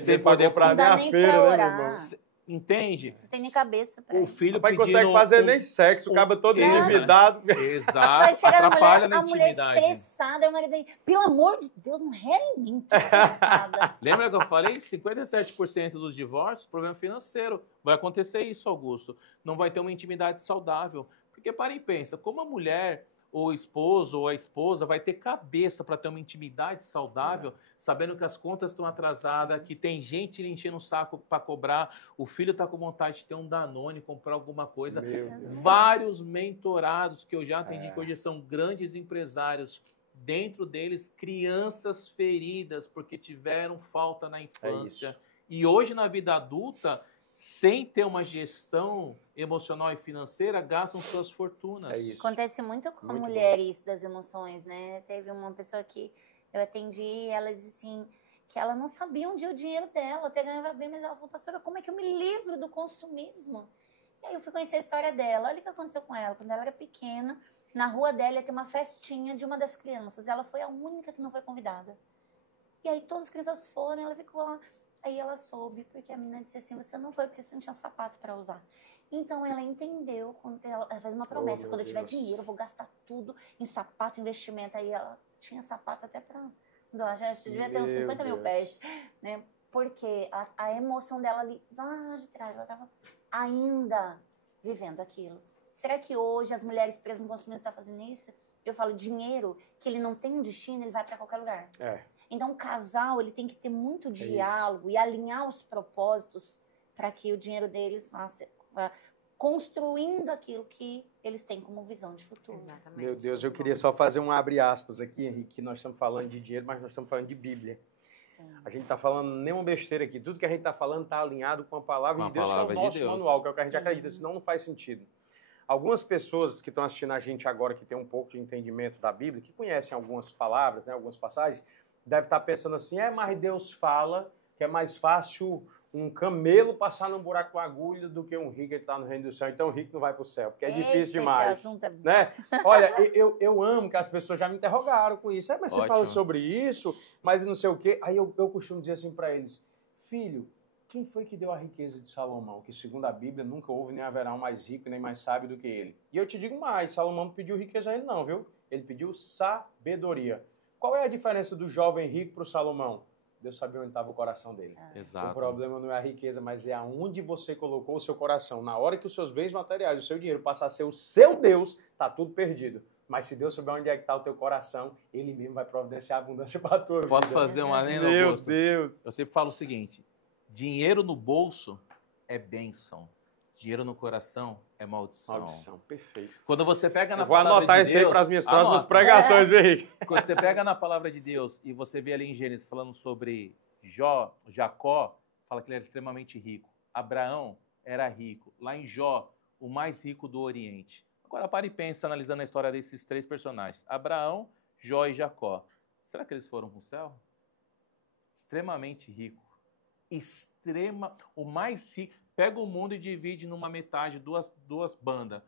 Sem poder Não dá pra nem feira, pra né, meu orar. irmão? Entende? Não tem nem cabeça pra O isso. filho Rapaz, pedindo consegue fazer nem sexo, o cabo todo Exato. endividado. Exato. Vai chegar Atrapalha na a mulher intimidade. estressada, aí o marido vem, pelo amor de Deus, não rera em mim, tô estressada. Lembra que eu falei? 57% dos divórcios, problema financeiro. Vai acontecer isso, Augusto. Não vai ter uma intimidade saudável. Porque para e pensa, como a mulher, ou o esposo, ou a esposa vai ter cabeça para ter uma intimidade saudável, sabendo que as contas estão atrasadas, que tem gente lhe enchendo o saco para cobrar, o filho está com vontade de ter um Danone, comprar alguma coisa. Meu Deus. Vários mentorados que eu já atendi, que hoje são grandes empresários, dentro deles crianças feridas porque tiveram falta na infância. E hoje na vida adulta, sem ter uma gestão emocional e financeira, gastam suas fortunas. É isso. Acontece muito com Muito mulheres das emoções, né? Teve uma pessoa que eu atendi e ela disse assim, que ela não sabia onde ia o dinheiro dela, até ganhava bem, mas ela falou, pastora, como é que eu me livro do consumismo? E aí eu fui conhecer a história dela. Olha o que aconteceu com ela. Quando ela era pequena, na rua dela ia ter uma festinha de uma das crianças. Ela foi a única que não foi convidada. E aí todas as crianças foram, ela ficou lá. Aí ela soube, porque a menina disse assim, você não foi porque você não tinha sapato para usar. Então ela entendeu, quando ela fez uma promessa, quando eu tiver dinheiro, eu vou gastar tudo em sapato, investimento. Aí ela tinha sapato até para... Já devia ter uns 50 mil pés, né? Porque a emoção dela ali, lá de trás, ela estava ainda vivendo aquilo. Será que hoje as mulheres presas no consumismo estão fazendo isso? Eu falo, dinheiro, que ele não tem um destino, ele vai para qualquer lugar. Então, o casal, ele tem que ter muito diálogo e alinhar os propósitos para que o dinheiro deles vá construindo aquilo que eles têm como visão de futuro. Exatamente. Meu Deus, eu queria só fazer um abre aspas aqui, Henrique, nós estamos falando de dinheiro, mas nós estamos falando de Bíblia. Sim. A gente está falando nenhuma besteira aqui. Tudo que a gente está falando está alinhado com a palavra Com a de Deus, palavra que é de o nosso Deus. manual, que é o que a gente Sim. acredita, senão não faz sentido. Algumas pessoas que estão assistindo a gente agora, que tem um pouco de entendimento da Bíblia, que conhecem algumas palavras, né, algumas passagens, deve estar pensando assim, mas Deus fala que é mais fácil um camelo passar num buraco com agulha do que um rico que está no reino do céu. Então o rico não vai para o céu, porque é difícil demais. Esse assunto é... Né? Olha, eu amo que as pessoas já me interrogaram com isso. Mas você Ótimo. fala sobre isso, mas não sei o quê. Aí eu costumo dizer assim para eles, filho, quem foi que deu a riqueza de Salomão? Que segundo a Bíblia nunca houve nem haverá um mais rico nem mais sábio do que ele. E eu te digo mais, Salomão não pediu riqueza a ele não, viu? Ele pediu sabedoria. Qual é a diferença do jovem rico para o Salomão? Deus sabia onde estava o coração dele. Exato. O problema não é a riqueza, mas é aonde você colocou o seu coração. Na hora que os seus bens materiais, o seu dinheiro passar a ser o seu Deus, está tudo perdido. Mas se Deus souber onde é que está o teu coração, Ele mesmo vai providenciar abundância para a tua vida. Posso fazer uma adendo, Meu Augusto? Deus. Eu sempre falo o seguinte, dinheiro no bolso é bênção. Dinheiro no coração é maldição. Maldição, perfeito. Quando você pega na Eu vou palavra anotar de isso aí Deus, para as minhas próximas anota. pregações, viu, Henrique? Quando você pega na palavra de Deus e você vê ali em Gênesis falando sobre Jacó, fala que ele era extremamente rico. Abraão era rico. Lá em Jó, o mais rico do Oriente. Agora para e pensa, analisando a história desses três personagens. Abraão, Jó e Jacó. Será que eles foram para o céu? Extremamente rico. O mais rico. Pega o mundo e divide numa metade, duas bandas.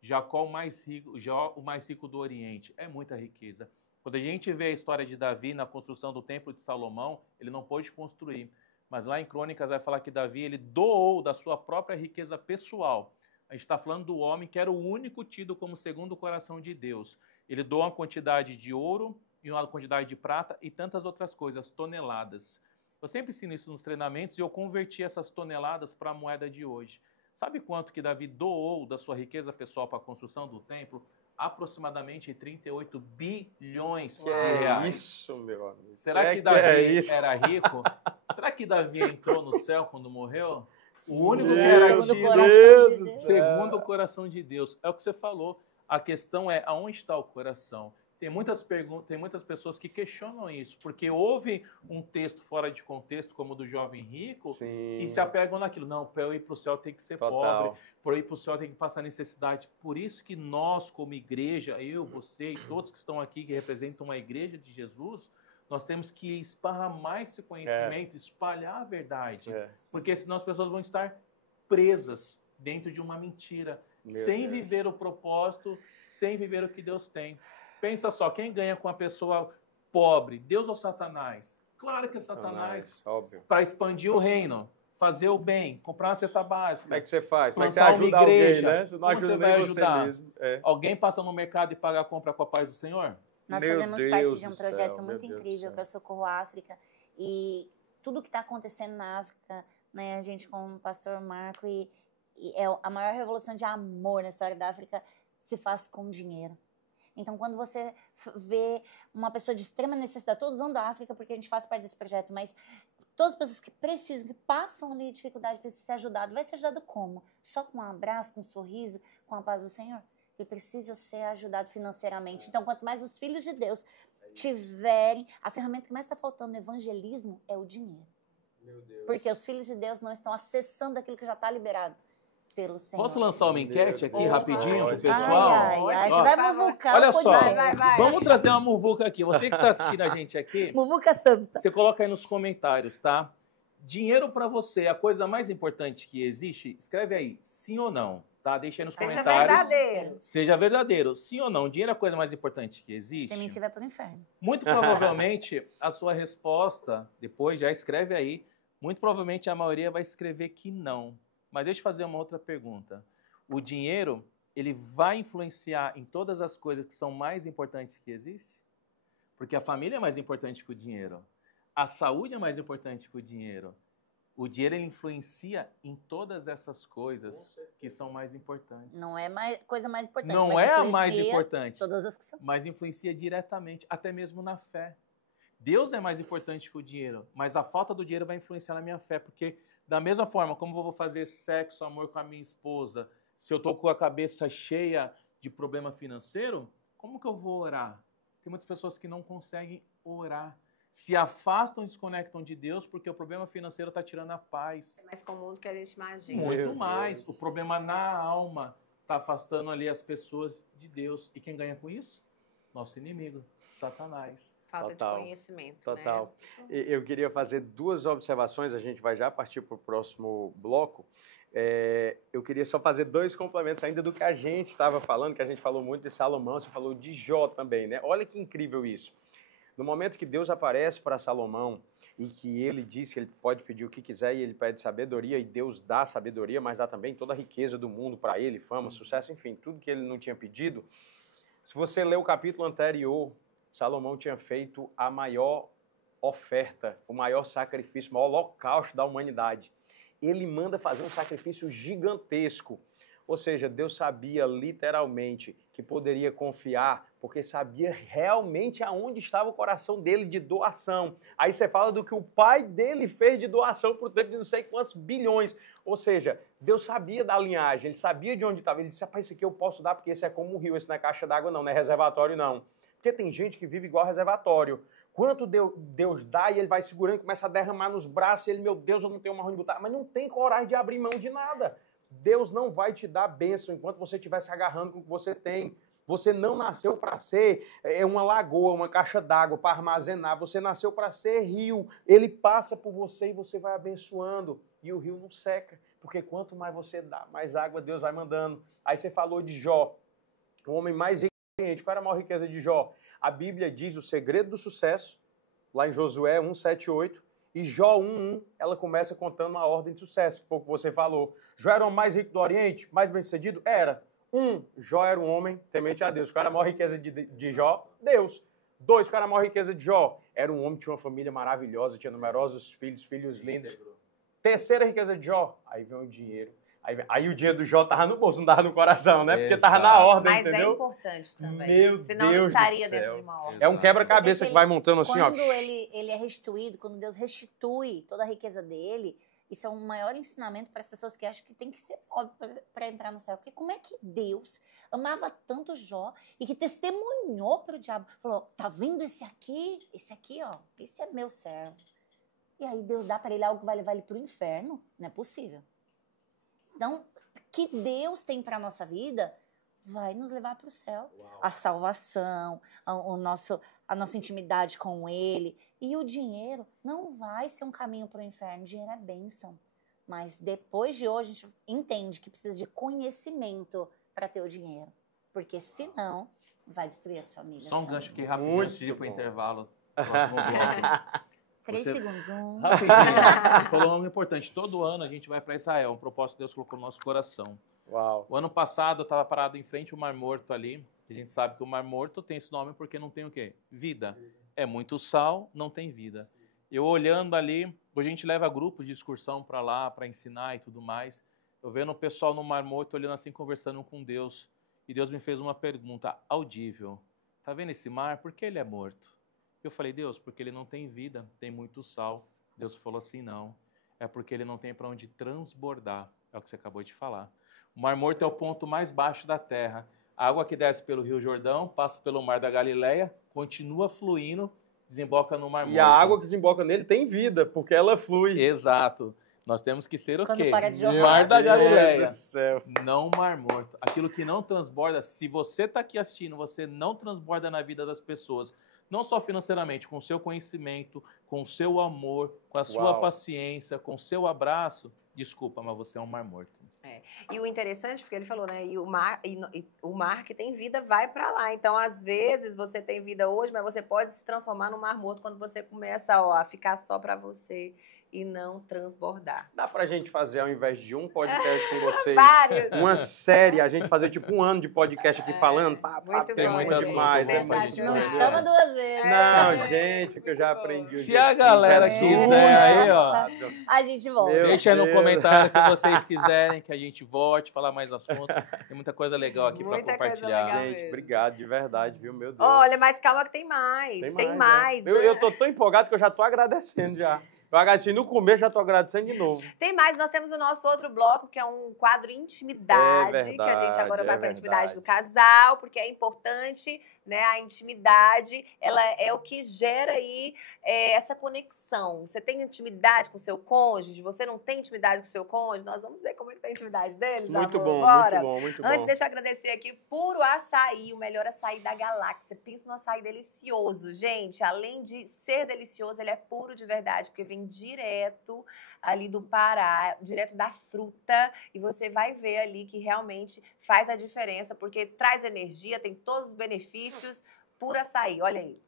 Jacó, o mais rico, Jó, o mais rico do Oriente. É muita riqueza. Quando a gente vê a história de Davi na construção do Templo de Salomão, ele não pôde construir. Mas lá em Crônicas vai falar que Davi ele doou da sua própria riqueza pessoal. A gente está falando do homem que era o único tido como segundo o coração de Deus. Ele doou uma quantidade de ouro e uma quantidade de prata e tantas outras coisas, toneladas. Eu sempre ensino isso nos treinamentos e eu converti essas toneladas para a moeda de hoje. Sabe quanto que Davi doou da sua riqueza pessoal para a construção do templo? Aproximadamente 38 bilhões de reais. Isso, meu amigo. Será que Davi era rico? Será que Davi entrou no céu quando morreu? O único que era segundo segundo o coração de Deus. É o que você falou. A questão é aonde está o coração. Tem muitas pessoas que questionam isso, porque houve um texto fora de contexto, como o do jovem rico, e se apegam naquilo. Não, para eu ir para o céu tem que ser pobre, para eu ir para o céu tem que passar necessidade. Por isso que nós, como igreja, eu, você e todos que estão aqui, que representam a igreja de Jesus, nós temos que esparramar esse conhecimento, espalhar a verdade. Porque senão as pessoas vão estar presas dentro de uma mentira, sem viver o propósito, sem viver o que Deus tem. Pensa só, quem ganha com a pessoa pobre, Deus ou Satanás? Claro que é Satanás. Óbvio. Para expandir o reino, fazer o bem, comprar uma cesta básica. Como é que você faz? Como é que você plantar ajuda uma igreja, alguém, né? Você não como ajuda você vai nem ajudar? você mesmo. Alguém passa no mercado e paga a compra com a paz do Senhor? Nós Meu fazemos Deus parte de um do projeto céu, muito meu Deus do incrível, céu. que é o Socorro África. E tudo que está acontecendo na África, né, a gente com o pastor Marco, e é a maior revolução de amor nessa área da África se faz com dinheiro. Então, quando você vê uma pessoa de extrema necessidade, estou usando a África porque a gente faz parte desse projeto, mas todas as pessoas que precisam, que passam ali dificuldade, precisam ser ajudadas. Vai ser ajudado como? Só com um abraço, com um sorriso, com a paz do Senhor? Ele precisa ser ajudado financeiramente. Então, quanto mais os filhos de Deus tiverem, a ferramenta que mais está faltando no evangelismo é o dinheiro. Meu Deus. Porque os filhos de Deus não estão acessando aquilo que já está liberado pelo Senhor. Posso lançar uma enquete aqui Deus. rapidinho Pode. pro pessoal? Você Ó, vai muvucar olha o só, podcast. Vai. vamos trazer uma muvuca aqui. Você que está assistindo a gente aqui, Muvuca santa. você coloca aí nos comentários, tá? Dinheiro para você é a coisa mais importante que existe? Escreve aí, sim ou não, tá? Deixa aí nos Seja comentários. verdadeiro. Seja verdadeiro. Sim ou não, dinheiro é a coisa mais importante que existe? Se mentir, vai pro inferno. Muito provavelmente a sua resposta, depois já escreve aí, muito provavelmente a maioria vai escrever que não. Mas deixa eu fazer uma outra pergunta. O dinheiro, ele vai influenciar em todas as coisas que são mais importantes que existem? Porque a família é mais importante que o dinheiro. A saúde é mais importante que o dinheiro. O dinheiro ele influencia em todas essas coisas que são mais importantes. Não é coisa mais importante. Não mas é a mais influencia importante, Todas as que são. mas influencia diretamente, até mesmo na fé. Deus é mais importante que o dinheiro, mas a falta do dinheiro vai influenciar na minha fé, porque da mesma forma como eu vou fazer sexo, amor com a minha esposa, se eu estou com a cabeça cheia de problema financeiro, como que eu vou orar? Tem muitas pessoas que não conseguem orar. Se afastam e desconectam de Deus porque o problema financeiro está tirando a paz. É mais comum do que a gente imagina. Muito Meu mais. Deus. O problema na alma está afastando ali as pessoas de Deus. E quem ganha com isso? Nosso inimigo, Satanás. Falta Total. de conhecimento, Total. né? Eu queria fazer duas observações, a gente vai já partir para o próximo bloco. Eu queria só fazer dois complementos ainda do que a gente estava falando, que a gente falou muito de Salomão, você falou de Jó também, né? Olha que incrível isso. No momento que Deus aparece para Salomão e que ele diz que ele pode pedir o que quiser e ele pede sabedoria e Deus dá sabedoria, mas dá também toda a riqueza do mundo para ele, fama, sucesso, enfim, tudo que ele não tinha pedido. Se você ler o capítulo anterior, Salomão tinha feito a maior oferta, o maior sacrifício, o maior holocausto da humanidade. Ele manda fazer um sacrifício gigantesco. Ou seja, Deus sabia literalmente que poderia confiar, porque sabia realmente aonde estava o coração dele de doação. Aí você fala do que o pai dele fez de doação por tempo de não sei quantos bilhões. Ou seja, Deus sabia da linhagem, ele sabia de onde estava. Ele disse, rapaz, esse aqui eu posso dar porque esse é como um rio, esse não é caixa d'água não, não é reservatório não. Porque tem gente que vive igual reservatório. Quanto Deus dá e ele vai segurando, começa a derramar nos braços, e ele, meu Deus, eu não tenho mais onde botar. Mas não tem coragem de abrir mão de nada. Deus não vai te dar bênção enquanto você estiver se agarrando com o que você tem. Você não nasceu para ser uma lagoa, uma caixa d'água para armazenar. Você nasceu para ser rio. Ele passa por você e você vai abençoando. E o rio não seca, porque quanto mais você dá, mais água Deus vai mandando. Aí você falou de Jó, o homem mais rico. Qual era a maior riqueza de Jó? A Bíblia diz o segredo do sucesso, lá em Josué 1, 7, 8, e Jó 1, 1, ela começa contando uma ordem de sucesso, que foi o que você falou. Jó era o mais rico do Oriente, mais bem-sucedido? Era. Jó era um homem temente a Deus. Qual era a maior riqueza de Jó? Deus. 2, qual era a maior riqueza de Jó? Era um homem que tinha uma família maravilhosa, tinha numerosos filhos, filhos lindos. 3ª riqueza de Jó, aí vem o dinheiro. Aí o dinheiro do Jó tava no bolso, não tava no coração, né? Porque tava na ordem, mas entendeu? É importante também. Meu Senão Deus não estaria do céu. dentro de uma ordem. É um quebra-cabeça que vai montando assim, quando ó. Quando ele é restituído, quando Deus restitui toda a riqueza dele, isso é um maior ensinamento para as pessoas que acham que tem que ser pobre para entrar no céu. Porque como é que Deus amava tanto Jó e que testemunhou para o diabo? Falou, tá vendo esse aqui? Esse aqui, ó, esse é meu servo. E aí Deus dá para ele algo que vai levar ele para o inferno? Não é possível. Então, o que Deus tem para a nossa vida vai nos levar para o céu. Uau. A salvação, a nossa intimidade com Ele. E o dinheiro não vai ser um caminho para o inferno. O dinheiro é bênção. Mas depois de hoje, a gente entende que precisa de conhecimento para ter o dinheiro. Porque senão, vai destruir as famílias. Só um gancho aqui rapidinho antes de ir para o intervalo. 3 segundos. Rapidinho. Você falou algo importante. Todo ano a gente vai para Israel. Um propósito que Deus colocou no nosso coração. Uau. O ano passado eu estava parado em frente ao Mar Morto ali. A gente sabe que o Mar Morto tem esse nome porque não tem o quê? Vida. É muito sal, não tem vida. Eu olhando ali, hoje a gente leva grupos de excursão para lá, para ensinar e tudo mais. Eu vendo o pessoal no Mar Morto olhando assim, conversando com Deus. E Deus me fez uma pergunta audível. Tá vendo esse mar? Por que ele é morto? Eu falei, Deus, porque ele não tem vida, tem muito sal. Deus falou assim, não. É porque ele não tem para onde transbordar. É o que você acabou de falar. O Mar Morto é o ponto mais baixo da terra. A água que desce pelo Rio Jordão, passa pelo Mar da Galileia, continua fluindo, desemboca no Mar Morto. E a água que desemboca nele tem vida, porque ela flui. Exato. Nós temos que ser o Quando quê? para de jorrar. Mar da Galileia. Meu Deus do céu. Não Mar Morto. Aquilo que não transborda, se você está aqui assistindo, você não transborda na vida das pessoas, não só financeiramente, com o seu conhecimento, com o seu amor, com a sua paciência, com o seu abraço, desculpa, mas você é um mar morto. E o interessante, porque ele falou, né? E o mar que tem vida vai para lá. Então, às vezes, você tem vida hoje, mas você pode se transformar no mar morto quando você começa a ficar só para você e não transbordar. Dá pra gente fazer, ao invés de um podcast com vocês, vários. Uma série, a gente fazer tipo um ano de podcast aqui falando. Tem muita demais. Não chama 2 vezes. Não, gente, o que eu já aprendi. Se a galera quiser aí, ó. A gente volta. Deixa aí no comentário se vocês quiserem que a gente volte, falar mais assuntos. Tem muita coisa legal aqui para compartilhar. legal. Gente, obrigado de verdade, viu, meu Deus. Olha, mas calma que tem mais. Tem mais. Né? Eu tô tão empolgado que eu já tô agradecendo já. Eu agradeci no começo, já tô agradecendo de novo. Tem mais, nós temos o nosso outro bloco, que é um quadro intimidade, verdade, que a gente agora vai para a intimidade do casal, porque é importante, né? A intimidade, ela é o que gera aí essa conexão. Você tem intimidade com o seu cônjuge? Você não tem intimidade com o seu cônjuge? Nós vamos ver como é que tá a intimidade deles, Muito amor. bom, Bora. muito bom, muito bom. Antes, deixa eu agradecer aqui, Puro Açaí, o melhor açaí da galáxia. Pensa no açaí delicioso, gente. Além de ser delicioso, ele é puro de verdade, porque vem direto ali do Pará, direto da fruta, e você vai ver ali que realmente faz a diferença, porque traz energia, tem todos os benefícios. Puro Açaí, olha aí.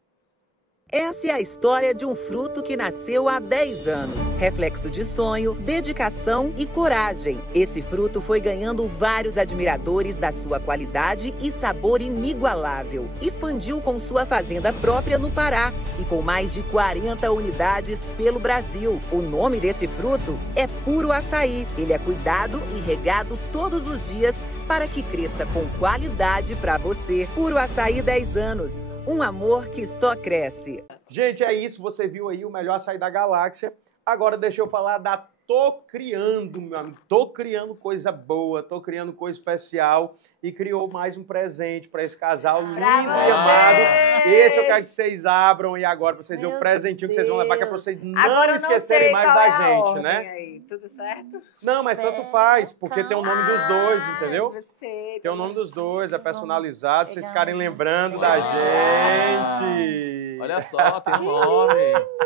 Essa é a história de um fruto que nasceu há 10 anos. Reflexo de sonho, dedicação e coragem. Esse fruto foi ganhando vários admiradores da sua qualidade e sabor inigualável. Expandiu com sua fazenda própria no Pará e com mais de 40 unidades pelo Brasil. O nome desse fruto é Puro Açaí. Ele é cuidado e regado todos os dias para que cresça com qualidade para você. Puro Açaí 10 anos. Um amor que só cresce. Gente, é isso. Você viu aí o melhor açaí da galáxia. Agora deixa eu falar da Tô Criando, meu amigo. Tô criando coisa boa, tô criando coisa especial. E criou mais um presente para esse casal lindo e amado. Esse eu quero que vocês abram e agora para vocês verem o presentinho que vocês vão levar, que é para vocês não esquecerem mais da gente, né? Aí. Tudo certo? Não, mas tanto faz, porque tem o nome dos dois, entendeu? Você, tem o nome dos dois, é personalizado, vocês ficarem lembrando da gente. Olha só, tem um nome.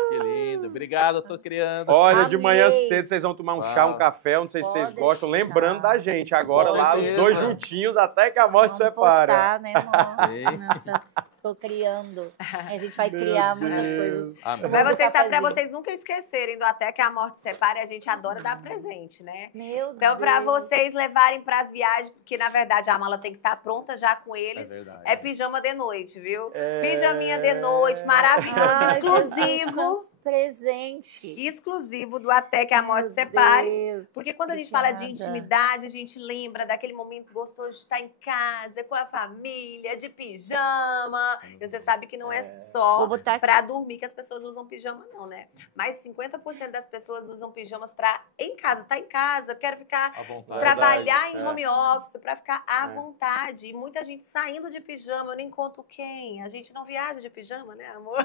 Que lindo. Obrigado, eu tô criando. Olha, de manhã cedo vocês vão tomar um chá, um café, não sei se vocês gostam, lembrando da gente. Agora lá, os dois juntinhos, até que a morte separe. Postar, né, amor? Nossa, Estou criando. A gente vai criar muitas coisas. Amém. Mas vocês sabem, pra cafezinho. vocês nunca esquecerem do Até que a Morte Separe, a gente adora dar presente, né? Meu Então, Deus. pra vocês levarem pras viagens, porque na verdade a mala tem que estar pronta já com É eles, verdade. é pijama de noite, viu? É. Pijaminha de noite, maravilhoso, Ai, exclusivo. Jesus, presente. Exclusivo do Até que a Morte Meu Separe. Deus, Porque quando a gente fala de obrigada. intimidade, a gente lembra daquele momento gostoso de estar em casa, com a família, de pijama. E você sabe que não é Vou só botar aqui. para dormir que as pessoas usam pijama, não, né? Mas 50% das pessoas usam pijamas para em casa. Tá em casa, quero ficar À vontade. trabalhar Verdade, em home office para ficar à vontade. E muita gente saindo de pijama, eu nem conto quem. A gente não viaja de pijama, né, amor?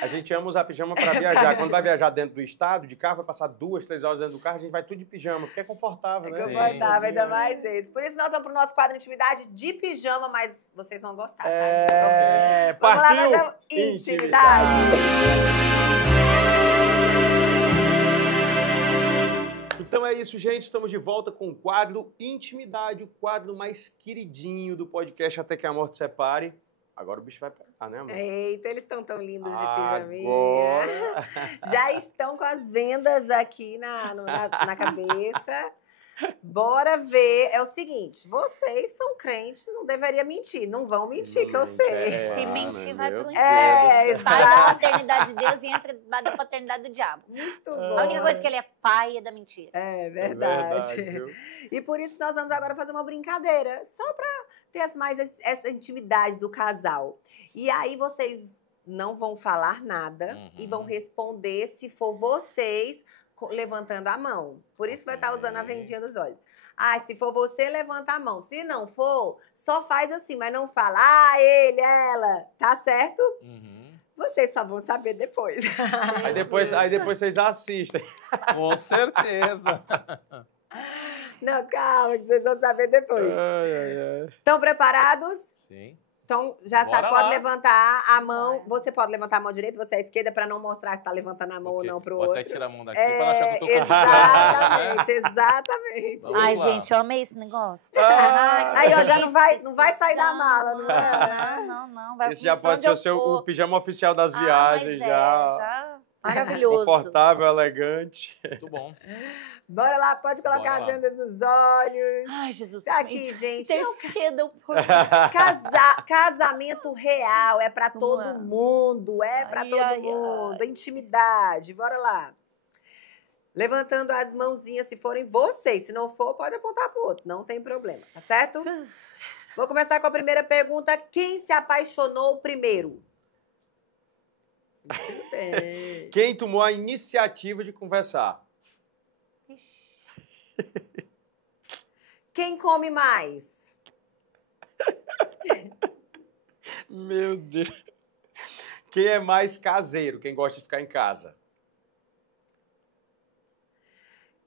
A gente ama usar pijama para viajar. Quando vai viajar dentro do estado, de carro, vai passar 2, 3 horas dentro do carro, a gente vai tudo de pijama, porque é confortável, né? Confortável, ainda mais esse. Por isso nós vamos pro nosso quadro Intimidade de pijama, mas vocês vão gostar, tá, gente? É, Vamos lá, partiu! fazer intimidade. Então é isso, gente. Estamos de volta com o quadro Intimidade, o quadro mais queridinho do podcast Até que a Morte Separe. Agora o bicho vai pegar, né, amor? Eita, eles estão tão lindos de pijaminha. Agora... Já estão com as vendas aqui na cabeça. Bora ver. É o seguinte, vocês são crentes, não deveria mentir. Não vão mentir, que eu sei. Se mentir, vai pro É, inferno. Sai da paternidade de Deus e entra debaixo da paternidade do diabo. Muito A bom. única coisa que ele é pai é da mentira. É É verdade. viu? E por isso nós vamos agora fazer uma brincadeira, só para ter mais essa intimidade do casal. E aí vocês não vão falar nada e vão responder se for vocês levantando a mão. Por isso vai estar usando a vendinha dos olhos. Ah, se for você, levanta a mão. Se não for, só faz assim, mas não fala, ele, ela. Tá certo? Vocês só vão saber depois. Aí depois vocês assistem. Com certeza. Não, calma, que vocês vão saber depois. Estão preparados? Sim. Então, já Bora sabe, pode lá. levantar a mão. Vai. Você pode levantar a mão direita, você é a esquerda, para não mostrar se está levantando a mão ou não para o Vou outro. até tirar a mão daqui para não achar que eu tô com Exatamente, exatamente. Vamos Ai, lá. gente, eu amei esse negócio. Aí, ó, já não vai Delícia, sair da pijama. mala, não é? Não. Vai Esse já pra pode onde ser eu o for. pijama oficial das Ah, viagens. mas já Maravilhoso. confortável, elegante. Muito bom. Bora lá, pode colocar Bora as lá. vendas nos olhos. Ai, Jesus. Tá aqui, gente. Não, Interceda por casamento real, é pra todo lá. mundo, é pra Ai, todo ai, mundo. Intimidade, bora lá. Levantando as mãozinhas se forem vocês, se não for, pode apontar pro outro, não tem problema, tá certo? Vou começar com a primeira pergunta. Quem se apaixonou primeiro? Muito bem. Quem tomou a iniciativa de conversar? Quem come mais? Meu Deus. Quem é mais caseiro? Quem gosta de ficar em casa?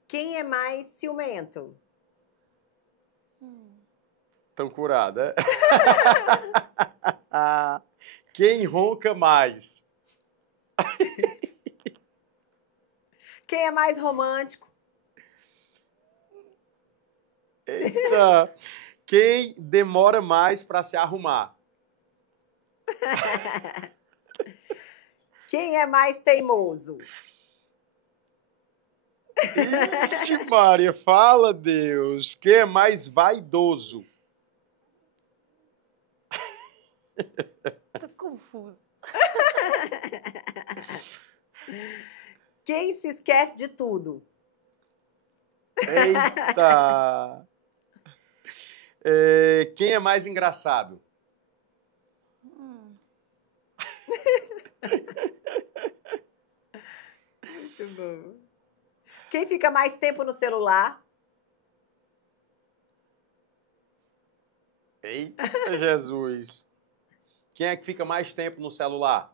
Quem é mais ciumento? Tão curada, é? Quem ronca mais? Quem é mais romântico? Eita. Quem demora mais para se arrumar? Quem é mais teimoso? Ixi, Maria, fala, Deus. Quem é mais vaidoso? Tô confusa. Quem se esquece de tudo? Eita! Quem é mais engraçado? Muito bom. Quem fica mais tempo no celular? Eita, Jesus. Quem é que fica mais tempo no celular?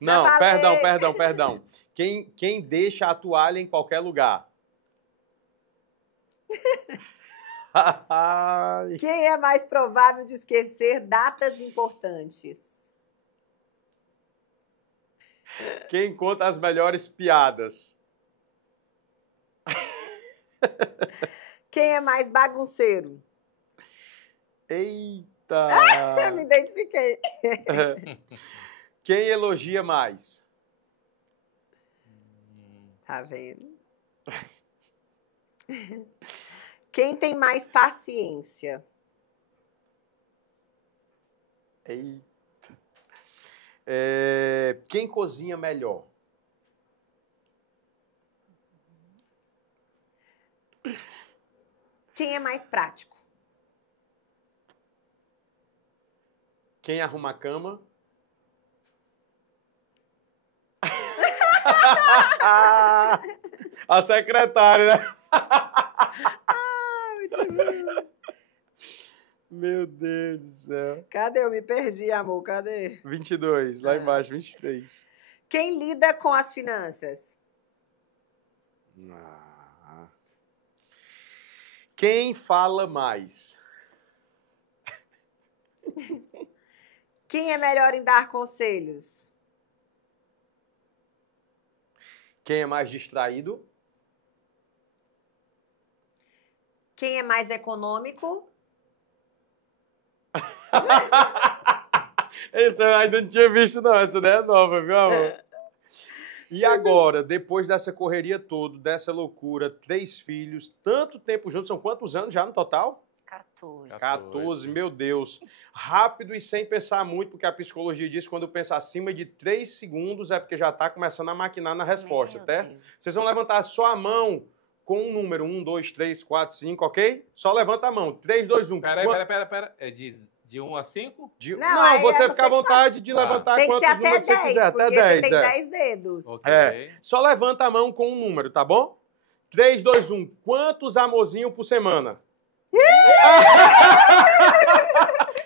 Já Não, falei. perdão. Quem deixa a toalha em qualquer lugar? Ai. Quem é mais provável de esquecer datas importantes? Quem conta as melhores piadas? Quem é mais bagunceiro? Eita! Eita! Eu me identifiquei. Quem elogia mais? Tá vendo? Quem tem mais paciência? Eita. Quem cozinha melhor? Quem é mais prático? Quem arruma a cama? A secretária, né? Meu Deus do céu. Cadê? Eu me perdi, amor. Cadê? 22, lá embaixo, 23. Quem lida com as finanças? Quem fala mais? Quem é melhor em dar conselhos? Quem é mais distraído? Quem é mais econômico? Esse eu ainda não tinha visto, não. Essa daí é nova, viu, amor? E agora, depois dessa correria toda, dessa loucura, 3 filhos, tanto tempo juntos, são quantos anos já no total? 14. 14, meu Deus. Rápido e sem pensar muito, porque a psicologia diz que quando pensa acima de 3 segundos é porque já está começando a maquinar na resposta, Meu tá? Deus. Vocês vão levantar só a mão com um número 1, 2, 3, 4, 5, ok? Só levanta a mão. 3, 2, 1. Pera. É de 1 a 5? Não, aí Você é fica à você que vontade de levantar Tem que ser quantos até números 10, você quiser. Até porque 10, você tem 10 dedos. Ok. Só levanta a mão com um número, tá bom? 3, 2, 1. Quantos amorzinhos por semana?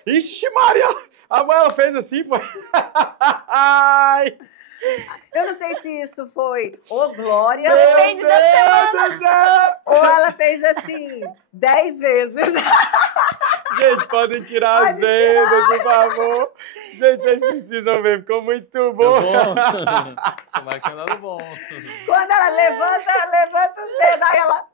Ixi, Maria! A mãe ela fez assim, foi. Ai, Eu não sei se isso foi ô glória Depende da semana. do céu! ou ela fez assim 10 vezes. Gente, podem tirar as Pode vendas, por favor. Gente, vocês precisam ver, ficou muito Deu bom. bom? Tomara que tenha dado bom. Quando ela levanta os dedos, aí ela...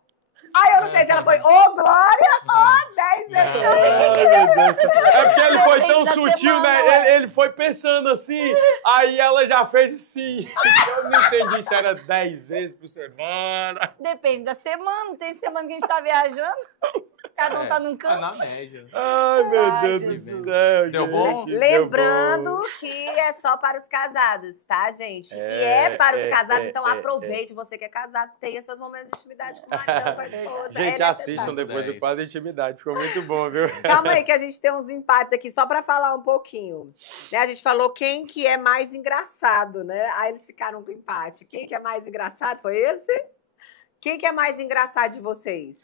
Ai, eu não sei se ela foi ô glória ou 10 vezes. Eu Ai, fiquei- meu Deus do céu. É porque ele foi tão Depende da sutil, semana, né? Ele foi pensando assim, aí ela já fez assim. Eu não entendi se era 10 vezes por semana. Depende da semana. Tem semana que a gente tá viajando. Cada um tá num canto. Na média. Ai, meu Ai, Deus Jesus. do céu, Deu gente, bom? deu Lembrando bom. que é só para os casados, tá, gente? E é para os casados, então aproveite. Você que é casado, tenha seus momentos de intimidade com o marido, com a esposa. Gente, é assistam necessário. depois o 10. quadro de intimidade, ficou muito bom, viu? Calma aí que a gente tem uns empates aqui, só para falar um pouquinho. Né, a gente falou quem que é mais engraçado, né? Aí eles ficaram com empate. Quem que é mais engraçado? Foi esse? Quem que é mais engraçado de vocês?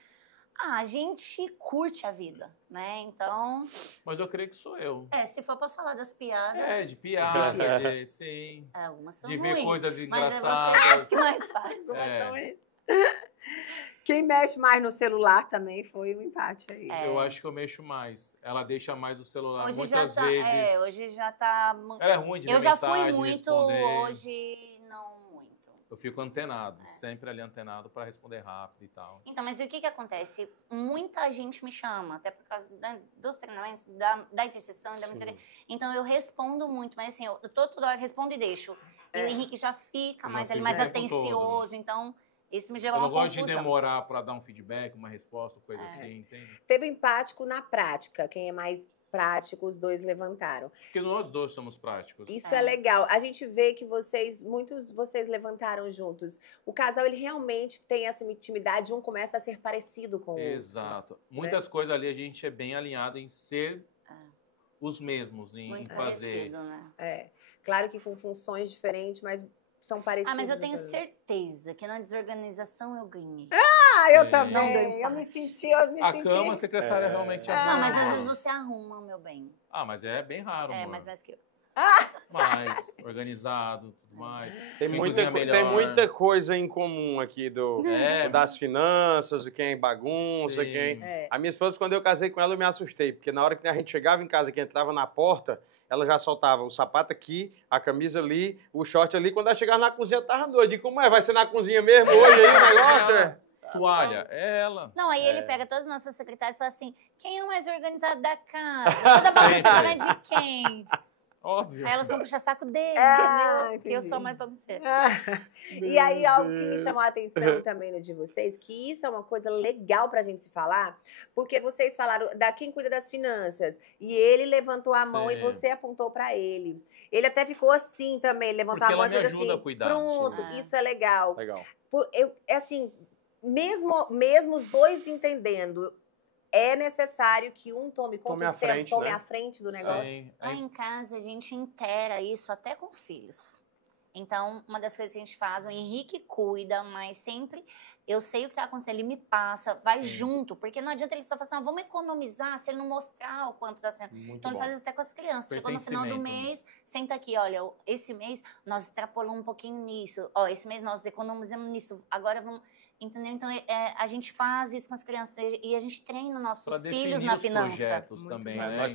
Ah, a gente curte a vida, né? Então, Mas eu creio que sou eu. se for pra falar das piadas, De piada, De piada. sim. algumas são De ruins. ver coisas Mas é engraçadas. você que mais faz. É, Quem mexe mais no celular também foi um empate aí. É. eu acho que eu mexo mais. Ela deixa mais o celular Hoje muitas já tá, vezes. hoje já tá muito. Ela é ruim de ver Eu já mensagem, fui muito, responder. hoje não muito. Eu fico antenado, sempre ali antenado para responder rápido e tal. Então, mas o que que acontece? Muita gente me chama, até por causa dos treinamentos, da intercessão, da mentoria. Então, eu respondo muito, mas assim, eu tô toda hora respondo e deixo. E o Henrique já fica Eu mais já ali, fiz mais o tempo atencioso, então isso me Eu gerou não uma gosto de confusão. demorar para dar um feedback, uma resposta, coisa assim, entende? Teve empate na prática. Quem é mais prático, os dois levantaram. Porque nós dois somos práticos. Isso é legal. A gente vê que muitos de vocês levantaram juntos. O casal, ele realmente tem essa intimidade, um começa a ser parecido com o outro. Exato. Muitas coisas ali a gente é bem alinhado em ser os mesmos, em Muito fazer. parecido, né? É. Claro que com funções diferentes, mas são parecidos. Ah, mas eu tenho também. certeza que na desorganização eu ganhei. Ah, eu Sim. também. Não deu Eu me empate. senti. A cama, a secretária realmente é boa. Não, mas às vezes você arruma, meu bem. Ah, mas é bem raro, amor. Mas mais que eu. Mais organizado, tudo mais. Tem Quem muita, cozinha tem melhor. muita coisa em comum aqui das finanças, de quem bagunça, Sim. quem... É. A minha esposa, quando eu casei com ela, eu me assustei, porque na hora que a gente chegava em casa, que entrava na porta, ela já soltava o sapato aqui, a camisa ali, o short ali. Quando ela chegava na cozinha, tava doida. E como é? Vai ser na cozinha mesmo hoje aí o negócio? Toalha, é ela. Não, aí ele pega todas as nossas secretárias e fala assim, quem é o mais organizado da casa? Toda bagunça é de quem? Óbvio. Aí elas vão puxar saco dele, Ah, entendeu? Que eu sou entendi. mais bagunceira. E aí, algo que me chamou a atenção também no de vocês, que isso é uma coisa legal pra gente se falar, porque vocês falaram da quem cuida das finanças, e ele levantou a mão e Sim. você apontou pra ele. Ele até ficou assim também, levantou Porque a mão ela e me fez ajuda assim, a cuidar. pronto, Sim. isso é legal. Legal. É assim, mesmo os dois entendendo, é necessário que um tome conta, Tome a que tenha- frente, tome né? à frente do negócio. Sim. Lá em casa, a gente inteira isso até com os filhos. Então, uma das coisas que a gente faz, o Henrique cuida, mas sempre eu sei o que está acontecendo, ele me passa, vai Sim. junto, porque não adianta ele só falar assim, vamos economizar se ele não mostrar o quanto está sendo. Muito Então, ele bom. faz isso até com as crianças. Chegou no final do Pertencimento, né? mês, senta aqui, olha, esse mês nós extrapolamos um pouquinho nisso, ó, esse mês nós economizamos nisso, agora vamos... Entendeu? Então, a gente faz isso com as crianças e a gente treina nossos Para filhos definir na os finança. projetos Muito também, bom. né?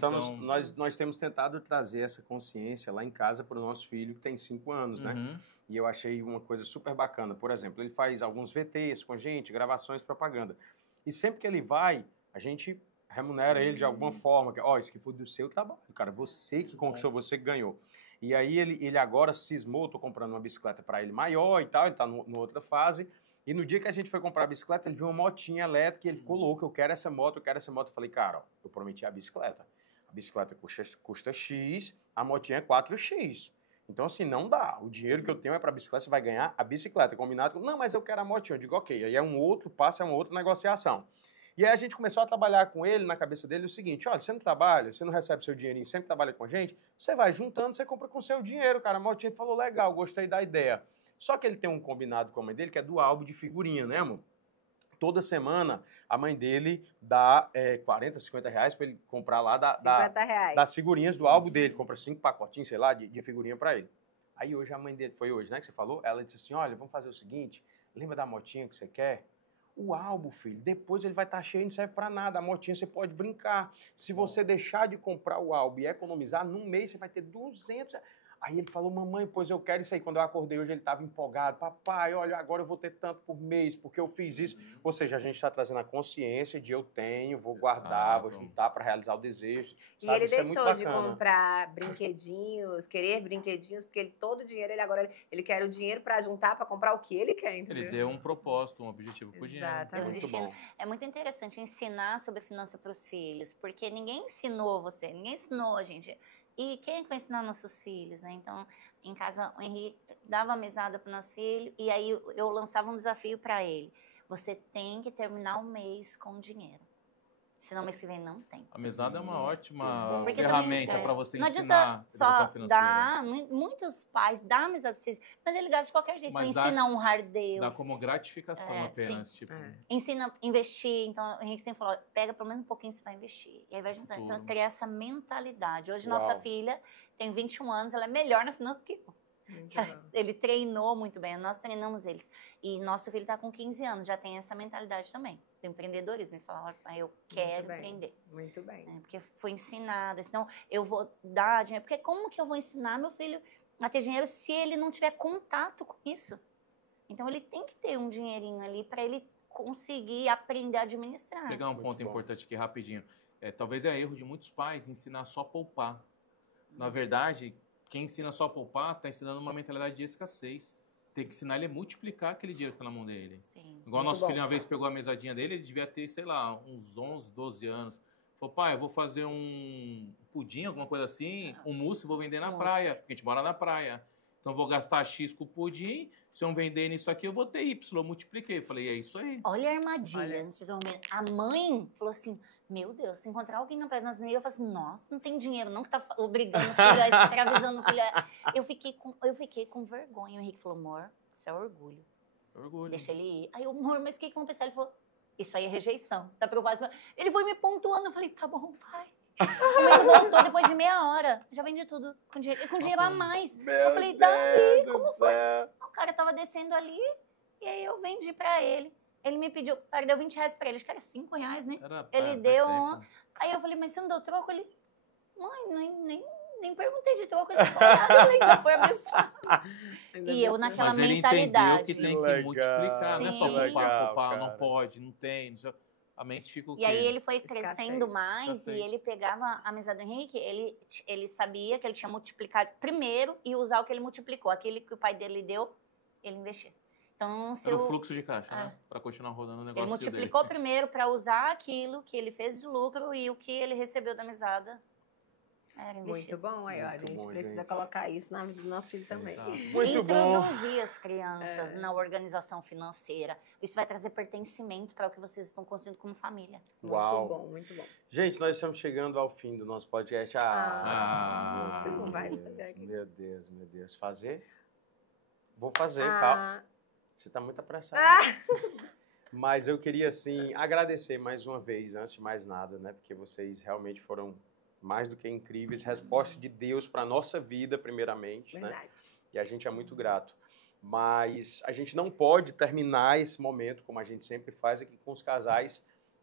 Nós temos tentado trazer essa consciência lá em casa para o nosso filho, que tem 5 anos, né? Uhum. E eu achei uma coisa super bacana. Por exemplo, ele faz alguns VTs com a gente, gravações, propaganda. E sempre que ele vai, a gente remunera ele de alguma forma. Ó, isso que foi do seu trabalho, cara. Você que conquistou, você que ganhou. E aí ele agora cismou, tô comprando uma bicicleta para ele maior e tal, ele tá numa outra fase. E no dia que a gente foi comprar a bicicleta, ele viu uma motinha elétrica e ele ficou louco, eu quero essa moto, eu quero essa moto. Eu falei, cara, ó, eu prometi a bicicleta. A bicicleta custa X, a motinha é 4X. Então, assim, não dá. O dinheiro que eu tenho é para a bicicleta, você vai ganhar a bicicleta. Combinado com, não, mas eu quero a motinha. Eu digo, ok. Aí é um outro passo, é uma outra negociação. E aí a gente começou a trabalhar com ele, na cabeça dele, o seguinte, olha, você não trabalha, você não recebe seu dinheirinho, sempre trabalha com a gente, você vai juntando, você compra com seu dinheiro, cara. A motinha falou, legal, gostei da ideia. Só que ele tem um combinado com a mãe dele, que é do álbum de figurinha, né, amor? Toda semana, a mãe dele dá 40, 50 reais para ele comprar lá 50 reais. das figurinhas do álbum dele. Compra 5 pacotinhos, sei lá, de figurinha para ele. Aí hoje a mãe dele, foi hoje, né, que você falou? Ela disse assim, olha, vamos fazer o seguinte, lembra da motinha que você quer? O álbum, filho, depois ele vai estar cheio, não serve para nada. A motinha você pode brincar. Se você deixar de comprar o álbum e economizar, num mês você vai ter 200... Aí ele falou, mamãe, pois eu quero isso aí. Quando eu acordei hoje, ele estava empolgado. Papai, olha, agora eu vou ter tanto por mês, porque eu fiz isso. Ou seja, a gente está trazendo a consciência de eu tenho, vou guardar, vou juntar para realizar o desejo. E Sabe? ele Isso é muito deixou de bacana. comprar brinquedinhos, querer brinquedinhos, porque todo o dinheiro, ele quer o dinheiro para juntar, para comprar o que ele quer, entendeu? Ele deu um propósito, um objetivo pro dinheiro. Exatamente. Muito destino. bom. É muito interessante ensinar sobre finança para os filhos, porque ninguém ensinou você, ninguém ensinou a gente. E quem é que vai ensinar nossos filhos, né? Então, em casa, o Henrique dava mesada para o nosso filho e aí eu lançava um desafio para ele. Você tem que terminar o mês com dinheiro. Senão mês que vem não tem. A mesada é uma ótima Porque ferramenta também, para você não ensinar adianta só educação financeira. dar, muitos pais dão mesada para vocês, mas ele gasta de qualquer jeito. Mas Então, dá- ensina a honrar Deus. Dá como gratificação É, apenas, tipo... Ensina a investir, então o Henrique sempre falou, pega pelo menos um pouquinho que você vai investir. E aí vai juntando. Então, cria essa mentalidade. Hoje, nossa Uau. filha tem 21 anos, ela é melhor na finança que eu. Muito bom. Ele treinou muito bem, nós treinamos eles. E nosso filho está com 15 anos, já tem essa mentalidade também, do empreendedorismo. Ele fala, olha, pai, eu quero bem. empreender. Muito bem. Né? Porque foi ensinado, então eu vou dar dinheiro. Porque como que eu vou ensinar meu filho a ter dinheiro se ele não tiver contato com isso? Então ele tem que ter um dinheirinho ali para ele conseguir aprender a administrar. Pegar um Muito ponto bom. importante aqui rapidinho. Talvez é erro de muitos pais ensinar só a poupar. Na verdade, quem ensina só a poupar está ensinando uma mentalidade de escassez. Tem que ensinar ele a multiplicar aquele dinheiro que está na mão dele. Sim. Igual Muito nosso bom. filho uma vez pegou a mesadinha dele, ele devia ter, sei lá, uns 11, 12 anos. Falou, pai, eu vou fazer um pudim, alguma coisa assim, um mousse, vou vender na Mousse. praia, porque a gente mora na praia. Então eu vou gastar X com o pudim, se eu vender nisso aqui, eu vou ter Y. Eu multipliquei. Falei, é isso aí. Olha a armadilha. Olha. Antes de dormir. A mãe falou assim, meu Deus, se encontrar alguém na praia nas meninas, eu falei assim, nossa, não tem dinheiro, não que tá obrigando o filho, escravizando o filho. Eu fiquei com vergonha. O Henrique falou, amor, isso é orgulho. Orgulho. Deixa ele ir. Aí eu, amor, mas o que vão pensar? Ele falou, isso aí é rejeição. Tá preocupado? Ele foi me pontuando. Eu falei, tá bom, pai. O menino voltou depois de meia hora. Já vendi tudo com dinheiro. E com dinheiro a mais. Eu falei, Davi, como foi? O cara tava descendo ali e aí eu vendi pra ele. Ele me pediu, cara, deu 20 reais pra ele. Acho que era 5 reais, né? Ele Faz deu tempo. Aí eu falei, mas você não deu troco? Ele, mãe, nem nem perguntei de troco, ele não falou nada, ele ainda foi abençoado. E eu naquela Mas ele mentalidade. entendeu que tem que Legal. multiplicar, não é só Sim. Legal, poupar, não cara. pode, não tem. Não sei. A mente fica o quê? E aí ele foi crescendo Escassez. mais Escassez. e ele pegava a amizade do Henrique, ele sabia que ele tinha multiplicado primeiro e usar o que ele multiplicou. Aquele que o pai dele deu, ele investia. Então, se Era o eu- fluxo de caixa, né? Pra continuar rodando o negócio ele multiplicou dele. primeiro para usar aquilo que ele fez de lucro e o que ele recebeu da mesada era Muito investido. bom, aí, ó, a Muito gente bom, precisa gente. colocar isso na vida do nosso filho também. Exato. Muito bom. Introduzir as crianças na organização financeira. Isso vai trazer pertencimento para o que vocês estão construindo como família. Uau. Muito bom, muito bom. Gente, nós estamos chegando ao fim do nosso podcast. Ah. Tu não vai meu fazer Deus, aqui. meu Deus, meu Deus. Fazer? Vou fazer, Ah. calma. Você está muito apressado. Mas eu queria, assim, agradecer mais uma vez, antes de mais nada, né? Porque vocês realmente foram mais do que incríveis. Resposta de Deus para a nossa vida, primeiramente, né? Verdade. E a gente é muito grato. Mas a gente não pode terminar esse momento, como a gente sempre faz aqui com os casais,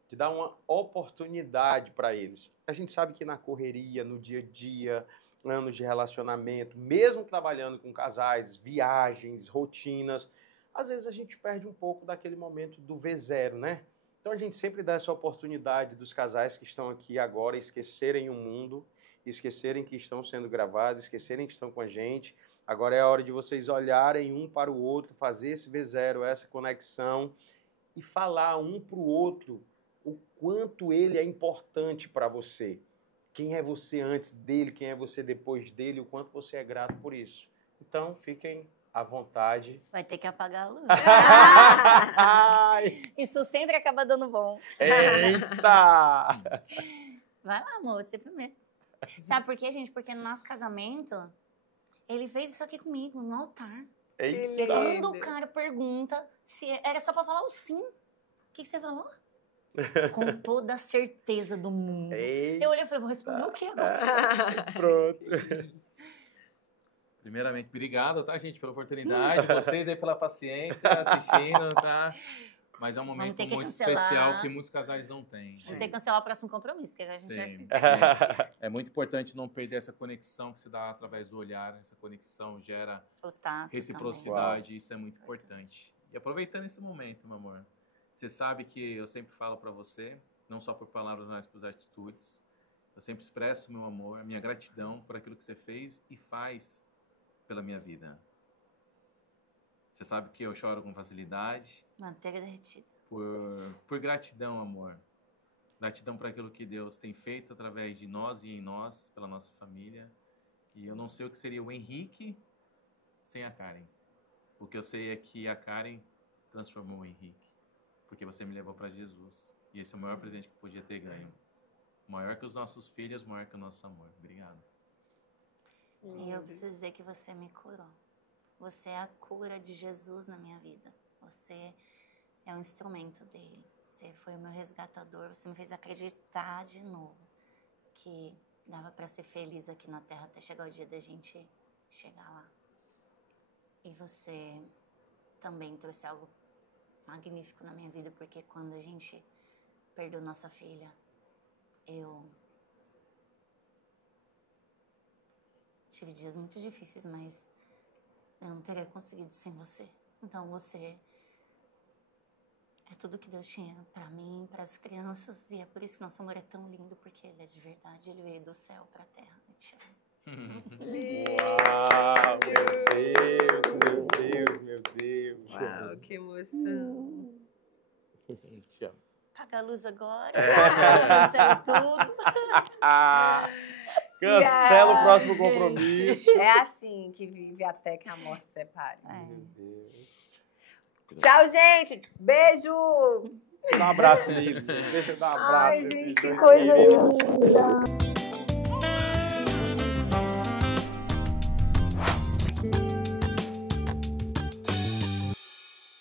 de dar uma oportunidade para eles. A gente sabe que na correria, no dia a dia, anos de relacionamento, mesmo trabalhando com casais, viagens, rotinas, às vezes a gente perde um pouco daquele momento do V0, né? Então a gente sempre dá essa oportunidade dos casais que estão aqui agora esquecerem o mundo, esquecerem que estão sendo gravados, esquecerem que estão com a gente. Agora é a hora de vocês olharem um para o outro, fazer esse V0, essa conexão e falar um para o outro o quanto ele é importante para você. Quem é você antes dele, quem é você depois dele, o quanto você é grato por isso. Então, fiquem à vontade. Vai ter que apagar a luz. Ai, Isso sempre acaba dando bom. eita! Vai lá, amor, você primeiro. Sabe por quê, gente? Porque no nosso casamento, ele fez isso aqui comigo, no altar. Eita! Quando o cara pergunta se era só pra falar o sim, o que você falou? Com toda a certeza do mundo. Eita! Eu olhei e falei, vou responder o quê agora? Pronto. Primeiramente, obrigado, tá, gente, pela oportunidade. Vocês aí pela paciência, assistindo, tá? Mas é um momento ter que muito cancelar. especial que muitos casais não têm. Vou ter que cancelar o próximo compromisso, porque a gente Sim. já... É muito importante não perder essa conexão que se dá através do olhar. Essa conexão gera O tato reciprocidade, isso é muito importante. E aproveitando esse momento, meu amor, você sabe que eu sempre falo pra você, não só por palavras, mas por atitudes. Eu sempre expresso meu amor, a minha gratidão por aquilo que você fez e faz pela minha vida. Você sabe que eu choro com facilidade. Manteiga derretida. Por gratidão, amor. Gratidão por aquilo que Deus tem feito através de nós e em nós, pela nossa família. E eu não sei o que seria o Henrique sem a Karen. O que eu sei é que a Karen transformou o Henrique. Porque você me levou para Jesus. E esse é o maior presente que eu podia ter ganho. Maior que os nossos filhos, maior que o nosso amor. Obrigado. E eu preciso dizer que você me curou. Você é a cura de Jesus na minha vida. Você é um instrumento dele. Você foi o meu resgatador. Você me fez acreditar de novo que dava para ser feliz aqui na Terra até chegar o dia da gente chegar lá. E você também trouxe algo magnífico na minha vida, porque quando a gente perdeu nossa filha, eu tive dias muito difíceis, mas eu não teria conseguido sem você. Então você é tudo que Deus tinha pra mim, para as crianças, e é por isso que nosso amor é tão lindo, porque ele é de verdade, ele veio do céu pra terra. Eu te amo. Uau, meu Deus, meu Deus. Uau, que emoção. Te amo. Apaga a luz agora, cancela tudo. Cancela o próximo compromisso. É assim que vive até que a morte separe. Meu Deus. Tchau, gente. Beijo. Dá um abraço, amigo. Deixa eu dar um abraço Ai, nesses gente, que dois coisa queridos. linda.